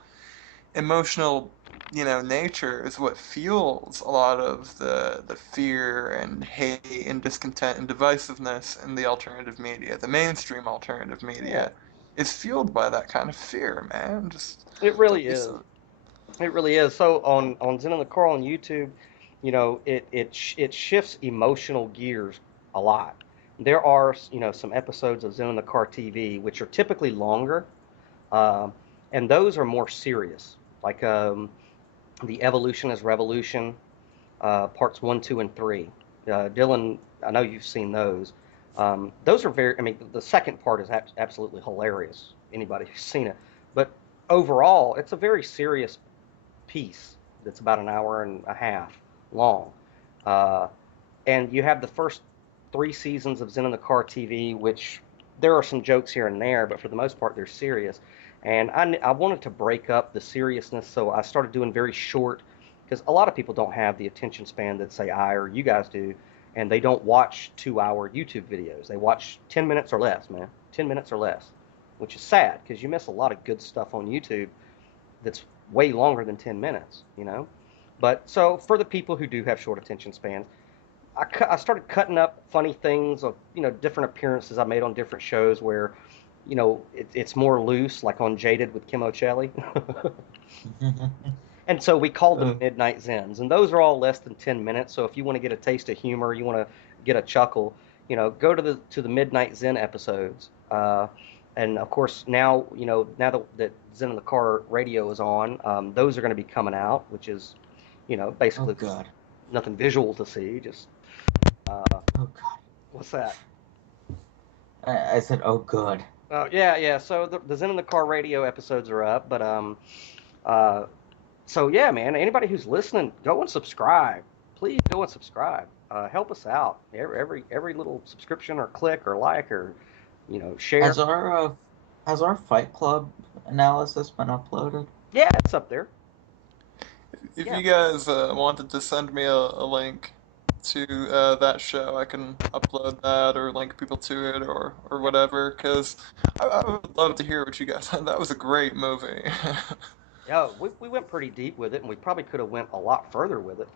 nature is what fuels a lot of the fear and hate and discontent and divisiveness in the alternative media. The mainstream alternative yeah, media is fueled by that kind of fear, man. Just it don't really be is. so. It really is. So on Zen and the Car on YouTube, it shifts emotional gears a lot. There are some episodes of Zen and the Car TV which are typically longer, um, and those are more serious, like the Evolution is Revolution, parts one, two, and three. Dylan, I know you've seen those. Those are very. I mean, the second part is absolutely hilarious. Anybody who's seen it, but overall, it's a very serious piece that's about an hour and a half long. Uh, and you have the first three seasons of Zen in the Car TV, which there are some jokes here and there, but for the most part, they're serious. And I wanted to break up the seriousness, so I started doing very short, because a lot of people don't have the attention span that, say, I or you guys do, and they don't watch 2-hour YouTube videos. They watch 10 minutes or less, man. 10 minutes or less, which is sad because you miss a lot of good stuff on YouTube that's way longer than 10 minutes, But so for the people who do have short attention spans, I started cutting up funny things of, different appearances I made on different shows where, it's more loose, like on Jaded with Kim Ochelli. And so we called them Uh, Midnight Zens, and those are all less than 10 minutes. So if you want to get a taste of humor, you want to get a chuckle, go to the Midnight Zen episodes. And of course now, now that Zen in the Car radio is on, those are going to be coming out, which is, Oh basically god. nothing visual to see. Just Oh god. what's that? I said, oh good. Oh yeah, yeah. So the Zen in the Car radio episodes are up, but uh, so yeah, man. Anybody who's listening, go and subscribe. Please go and subscribe. Help us out. Every little subscription or click or like or share. Has our Has our Fight Club analysis been uploaded? Yeah, it's up there. If Yeah. you guys wanted to send me a link to that show, I can upload that or link people to it or whatever. Because I would love to hear what you guys. That was a great movie. Yeah, we went pretty deep with it, and we probably could have went a lot further with it.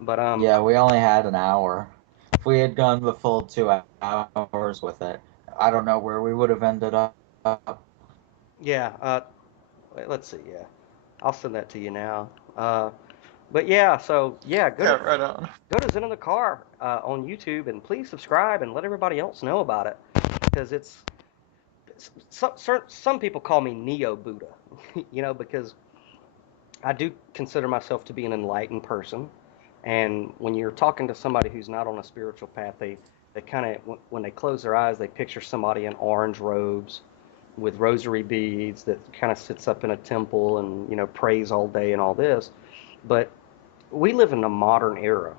But Yeah, we only had an hour. If we had gone the full 2 hours with it, I don't know where we would have ended up. yeah. Wait, let's see. Yeah, I'll send that to you now. But yeah, so yeah, Yeah, right on. go to Zen in the Car on YouTube, and please subscribe and let everybody else know about it because some people call me Neo Buddha, because I do consider myself to be an enlightened person. And when you're talking to somebody who's not on a spiritual path, they kind of, when they close their eyes, they picture somebody in orange robes with rosary beads that kind of sits up in a temple and, prays all day and all this. But we live in a modern era,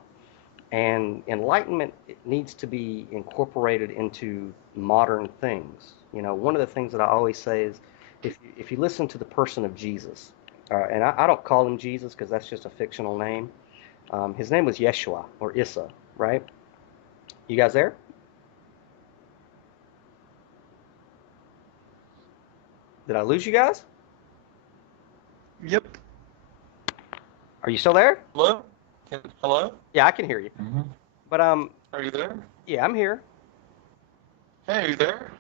and enlightenment needs to be incorporated into modern things. One of the things that I always say is if you listen to the person of Jesus, and I don't call him Jesus because that's just a fictional name. His name was Yeshua or Issa, right? You guys there? Did I lose you guys? Yep. Are you still there? Hello? Hello? Yeah, I can hear you. Hmm. But Are you there? yeah, I'm here. Hey, are you there?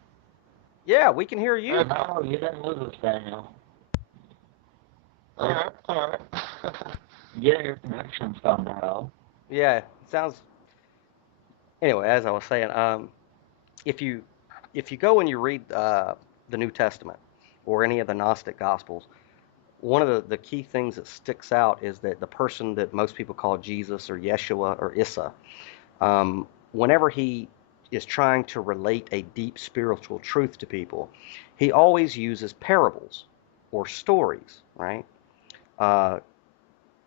Yeah, we can hear you. No, you didn't lose us, Daniel. All right, all right. Yeah, your connection's gone to hell. Yeah, it sounds. Anyway, as I was saying, if you if you go and you read the New Testament or any of the Gnostic Gospels, one of the key things that sticks out is that the person that most people call Jesus or Yeshua or Issa, whenever he is trying to relate a deep spiritual truth to people, he always uses parables or stories, right? Uh,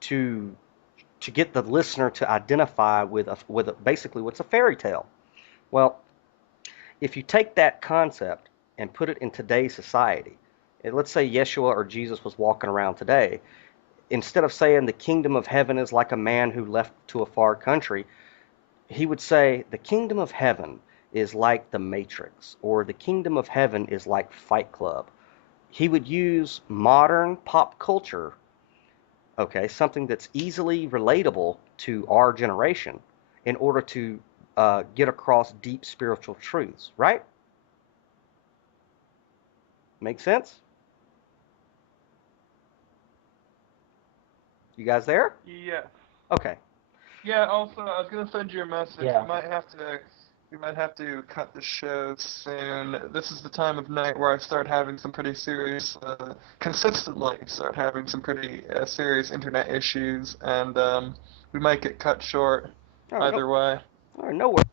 to to get the listener to identify basically what's a fairy tale. Well, if you take that concept and put it in today's society, and let's say Yeshua or Jesus was walking around today, instead of saying the kingdom of heaven is like a man who left to a far country, he would say the kingdom of heaven is like the Matrix, or the kingdom of heaven is like Fight Club. He would use modern pop culture, okay, something that's easily relatable to our generation, in order to get across deep spiritual truths, right? Make sense? You guys there? Yeah. Okay. Yeah, also, I was gonna send you a message. Yeah. We might have to cut the show soon. This is the time of night where I start having some pretty serious, consistently start having some pretty serious internet issues, and we might get cut short All right, no, either way. all right, no worries.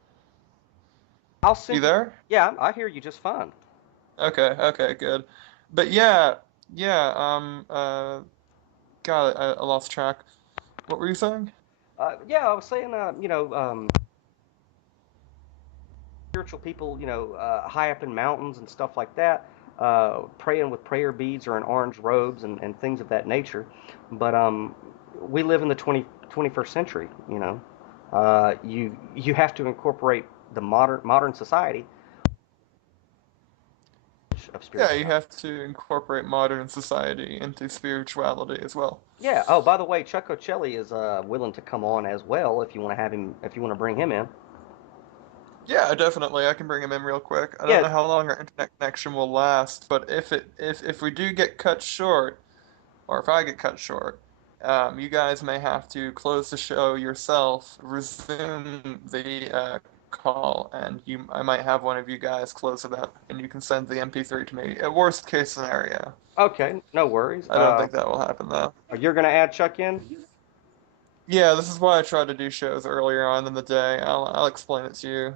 I'll You send you. there? Yeah, I hear you just fine. Okay, okay, good. But yeah, yeah, God, I lost track. What were you saying? Yeah, I was saying, spiritual people, high up in mountains and stuff like that, praying with prayer beads or in orange robes and things of that nature. But we live in the 21st century. You have to incorporate the modern society of Yeah, you spirituality. have to incorporate modern society into spirituality as well. Yeah. Oh, by the way, Chuck Ochelli is willing to come on as well if you want to have him, if you want to bring him in. Yeah, definitely. I can bring him in real quick. I don't Yeah. know how long our internet connection will last, but if we do get cut short, or if I get cut short, you guys may have to close the show yourself, resume the call, and I might have one of you guys close it up, and you can send the MP3 to me. A worst case scenario. Okay. No worries. I don't think that will happen though. You're gonna add Chuck in? Yeah, this is why I try to do shows earlier on in the day. I'll explain it to you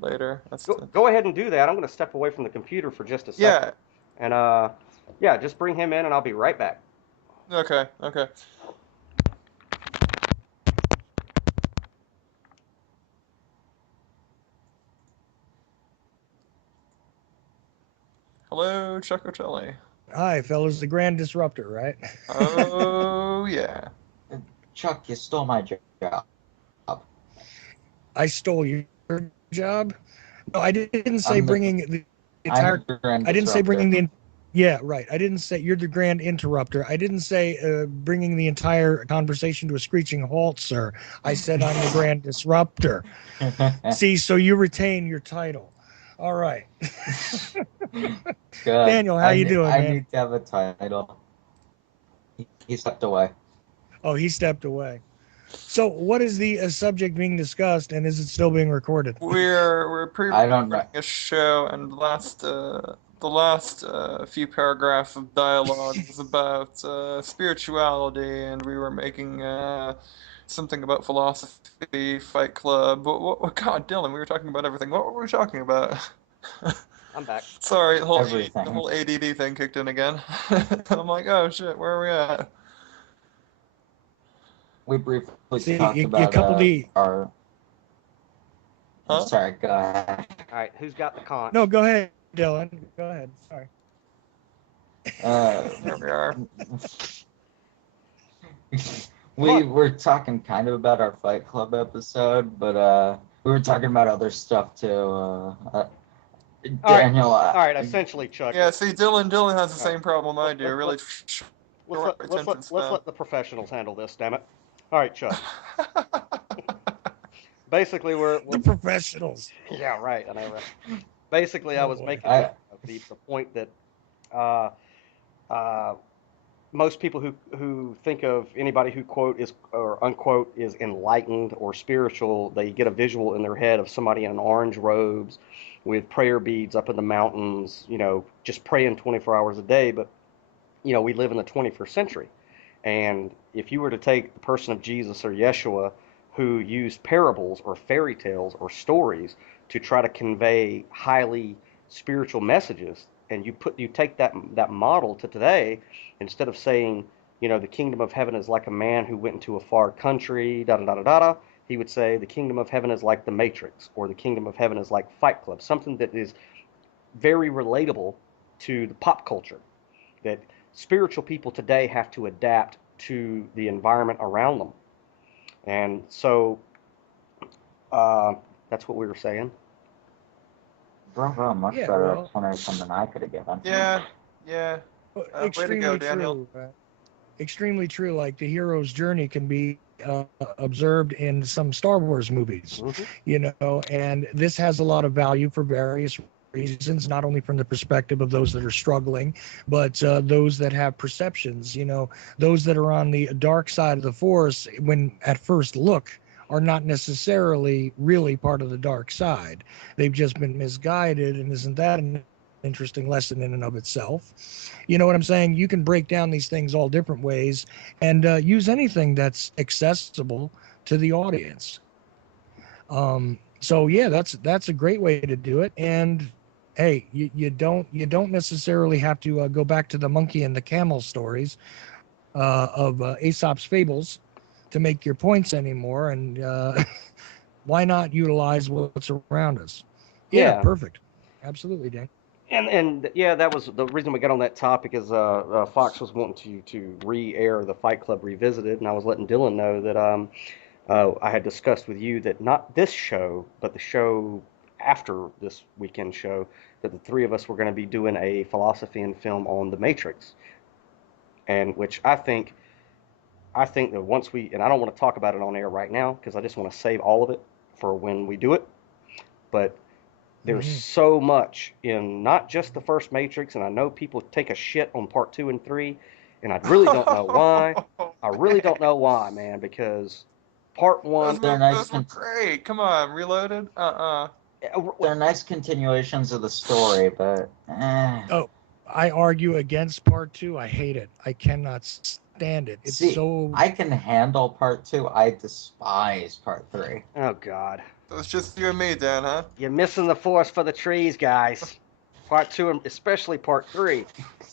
later. Go ahead and do that. I'm going to step away from the computer for just a second. Yeah. And yeah, just bring him in and I'll be right back. Okay. Okay. Hello, Chuck Ochelli. Hi, fellas, the Grand Disruptor, right? Oh, yeah. Chuck, you stole my job. I stole your job. No, I didn't say I'm the bringing the I'm entire. the Grand I didn't say Disruptor. bringing the. Yeah, right. I didn't say you're the Grand Interrupter. I didn't say bringing the entire conversation to a screeching halt, sir. I said I'm the Grand Disruptor. See, so you retain your title. All right, Good. Daniel, how you doing, I man? need to have a title. He stepped away. Oh, he stepped away. So, what is the subject being discussed, and is it still being recorded? We're I don't know. pre-recording a show, and the last few paragraphs of dialogue was about spirituality, and we were making something about philosophy, Fight Club. God, Dylan, we were talking about everything. What were we talking about? I'm back. Sorry, the Everything. whole ADD thing kicked in again. I'm like, oh shit, where are we at? We briefly See, talked you about coupled the. our. I'm Huh? sorry. Go ahead. All right, who's got the conch? No, go ahead, Dylan. Go ahead. Sorry. Uh, There we are. Come we on. were talking kind of about our Fight Club episode, but we were talking about other stuff too. All right, Daniel, all right. Essentially, Chuck. Yeah, see, Dylan has the All right, same problem I let, do. let, Really let, short attention let's span. let the professionals handle this. Damn it. All right, Chuck. Basically, The professionals. yeah, right. I know, right. Basically, I Oh was boy. making the point that uh, uh, most people who think of anybody who quote is or unquote is enlightened or spiritual, they get a visual in their head of somebody in orange robes with prayer beads up in the mountains, just praying 24 hours a day. But we live in the 21st century, and if you were to take the person of Jesus or Yeshua, who used parables or fairy tales or stories to try to convey highly spiritual messages, and you take that model to today, instead of saying, the kingdom of heaven is like a man who went into a far country, da da da da da, he would say the kingdom of heaven is like the Matrix, or the kingdom of heaven is like Fight Club, something that is very relatable to the pop culture, that spiritual people today have to adapt to the environment around them. And so uh, that's what we were saying. Bravo, much Yeah, better well, explanation than I could have given. Yeah. Way to go, extremely Daniel. true. Extremely true. Like the hero's journey can be observed in some Star Wars movies, Hmm. and this has a lot of value for various reasons, not only from the perspective of those that are struggling, but those that have perceptions, those that are on the dark side of the force, when at first look, are not necessarily really part of the dark side. They've just been misguided, and isn't that an interesting lesson in and of itself? You know what I'm saying? You can break down these things all different ways and use anything that's accessible to the audience. So yeah, that's a great way to do it. And hey, you don't necessarily have to go back to the monkey and the camel stories of Aesop's fables to make your points anymore. And why not utilize what's around us? Yeah, Yeah. perfect. Absolutely, Dan. And yeah, that was the reason we got on that topic. Is Fox was wanting to re-air the Fight Club Revisited, and I was letting Dylan know that I had discussed with you that not this show, but the show after this weekend show, that the three of us were going to be doing a philosophy and film on the Matrix, and which I think that once and I don't want to talk about it on air right now because I just want to save all of it for when we do it. But there's Mm-hmm. so much in not just the first Matrix, and I know people take a shit on part two and three, and I really don't know why. Oh, I really man. don't know why, man, because part one, They're nice. Those were great. Come on, Reloaded? They're nice continuations of the story, but Oh, I argue against part two. I hate it. I cannot stand it. It's see, so. I can handle part two. I despise part three. oh God, So it's just you and me, Dan, huh? you're missing the forest for the trees, guys. Part two, and especially part three,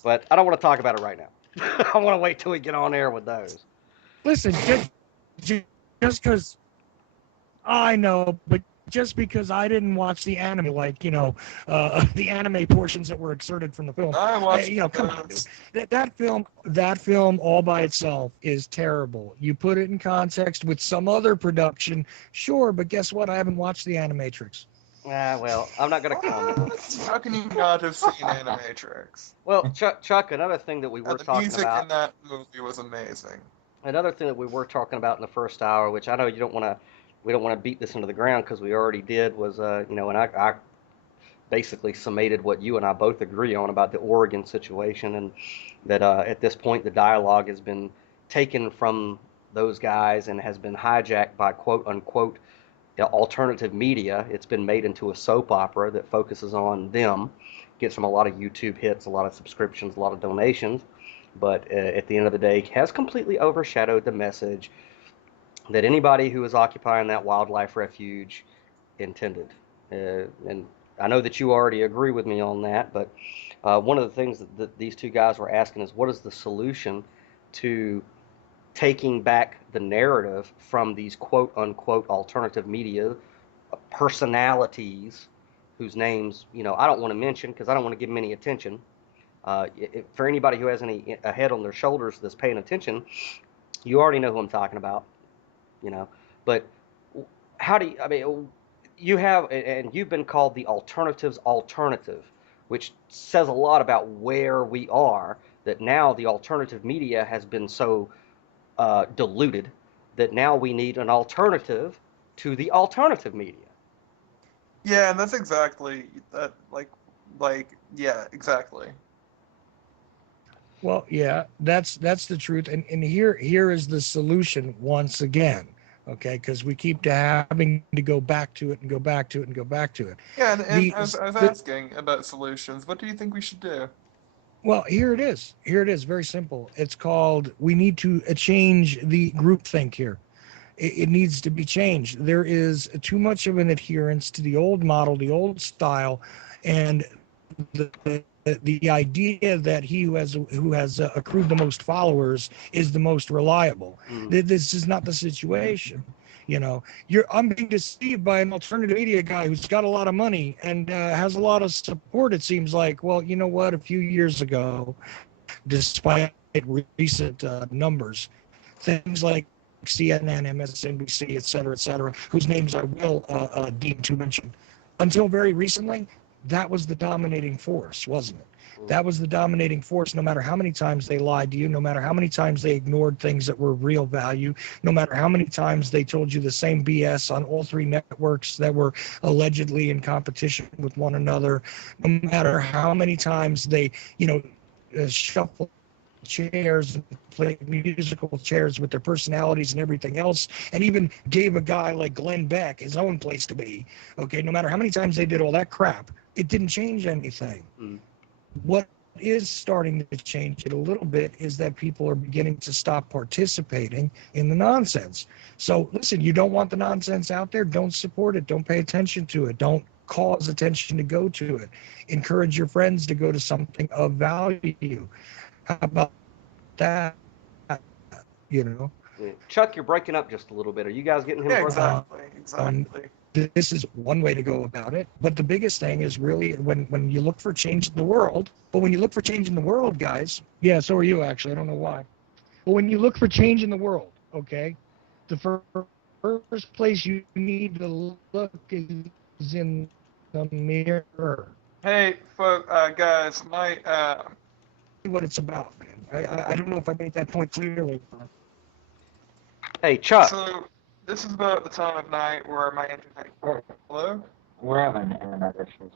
but I don't want to talk about it right now. I want to wait till we get on air with those. Listen, just because I know, but just because I didn't watch the anime, like, the anime portions that were excerpted from the film. I watched Come on, dude. those. That film all by itself is terrible. You put it in context with some other production, sure, but guess what? I haven't watched the Animatrix. Well, I'm not going to comment. How can you not have seen Animatrix? Well, Chuck, another thing that we were The talking music about, in that movie was amazing. another thing that we were talking about in the first hour, which I know we don't want to beat this into the ground because we already did, was, and I basically summated what you and I both agree on about the Oregon situation, and that at this point the dialogue has been taken from those guys and has been hijacked by quote unquote alternative media. It's been made into a soap opera that focuses on them, gets them a lot of YouTube hits, a lot of subscriptions, a lot of donations, but at the end of the day has completely overshadowed the message that anybody who is occupying that wildlife refuge intended. And I know that you already agree with me on that, but one of the things that these two guys were asking is what is the solution to taking back the narrative from these quote unquote alternative media personalities whose names, I don't want to mention because I don't want to give them any attention. For anybody who has a head on their shoulders that's paying attention, you already know who I'm talking about, you know. But how do you, I mean, you have, and you've been called the alternative's alternative, which says a lot about where we are, that now the alternative media has been so diluted that now we need an alternative to the alternative media. Yeah, and that's exactly that. Yeah, exactly. Well, yeah, that's the truth, and here is the solution once again, okay? Because we keep having to go back to it and go back to it and go back to it. Yeah, and The I was the asking about solutions. What do you think we should do? Well, here it is. Here it is. Very simple. It's called. We need to change the groupthink here. It needs to be changed. There is too much of an adherence to the old model, the old style, and the idea that he who has accrued the most followers is the most reliable. Mm. This is not the situation. I'm being deceived by an alternative media guy who's got a lot of money and has a lot of support. It seems like. Well, you know what? A few years ago, despite recent numbers, things like CNN, MSNBC, et cetera, whose names I will deem to mention, until very recently, that was the dominating force, wasn't it? That was the dominating force, no matter how many times they lied to you, no matter how many times they ignored things that were real value, no matter how many times they told you the same BS on all three networks that were allegedly in competition with one another, no matter how many times they, shuffle chairs and play musical chairs with their personalities and everything else, and even gave a guy like Glenn Beck his own place to be. Okay, no matter how many times they did all that crap, it didn't change anything. Mm. What is starting to change it a little bit is that people are beginning to stop participating in the nonsense. So listen, you don't want the nonsense out there, don't support it, don't pay attention to it, don't cause attention to go to it. Encourage your friends to go to something of value. How about that? You know, Yeah. Chuck, you're breaking up just a little bit. Are you guys getting him Yeah, broken up? exactly. this is one way to go about it. But the biggest thing is really when you look for change in the world. But when you look for change in the world, guys, yeah, so are you actually. I don't know why. But when you look for change in the world, okay, the first place you need to look is in the mirror. Hey, guys, What it's about, man. I don't know if I made that point clearly. Hey, Chuck. so this is about the time of night where my internet. We're, Hello? we're having internet issues.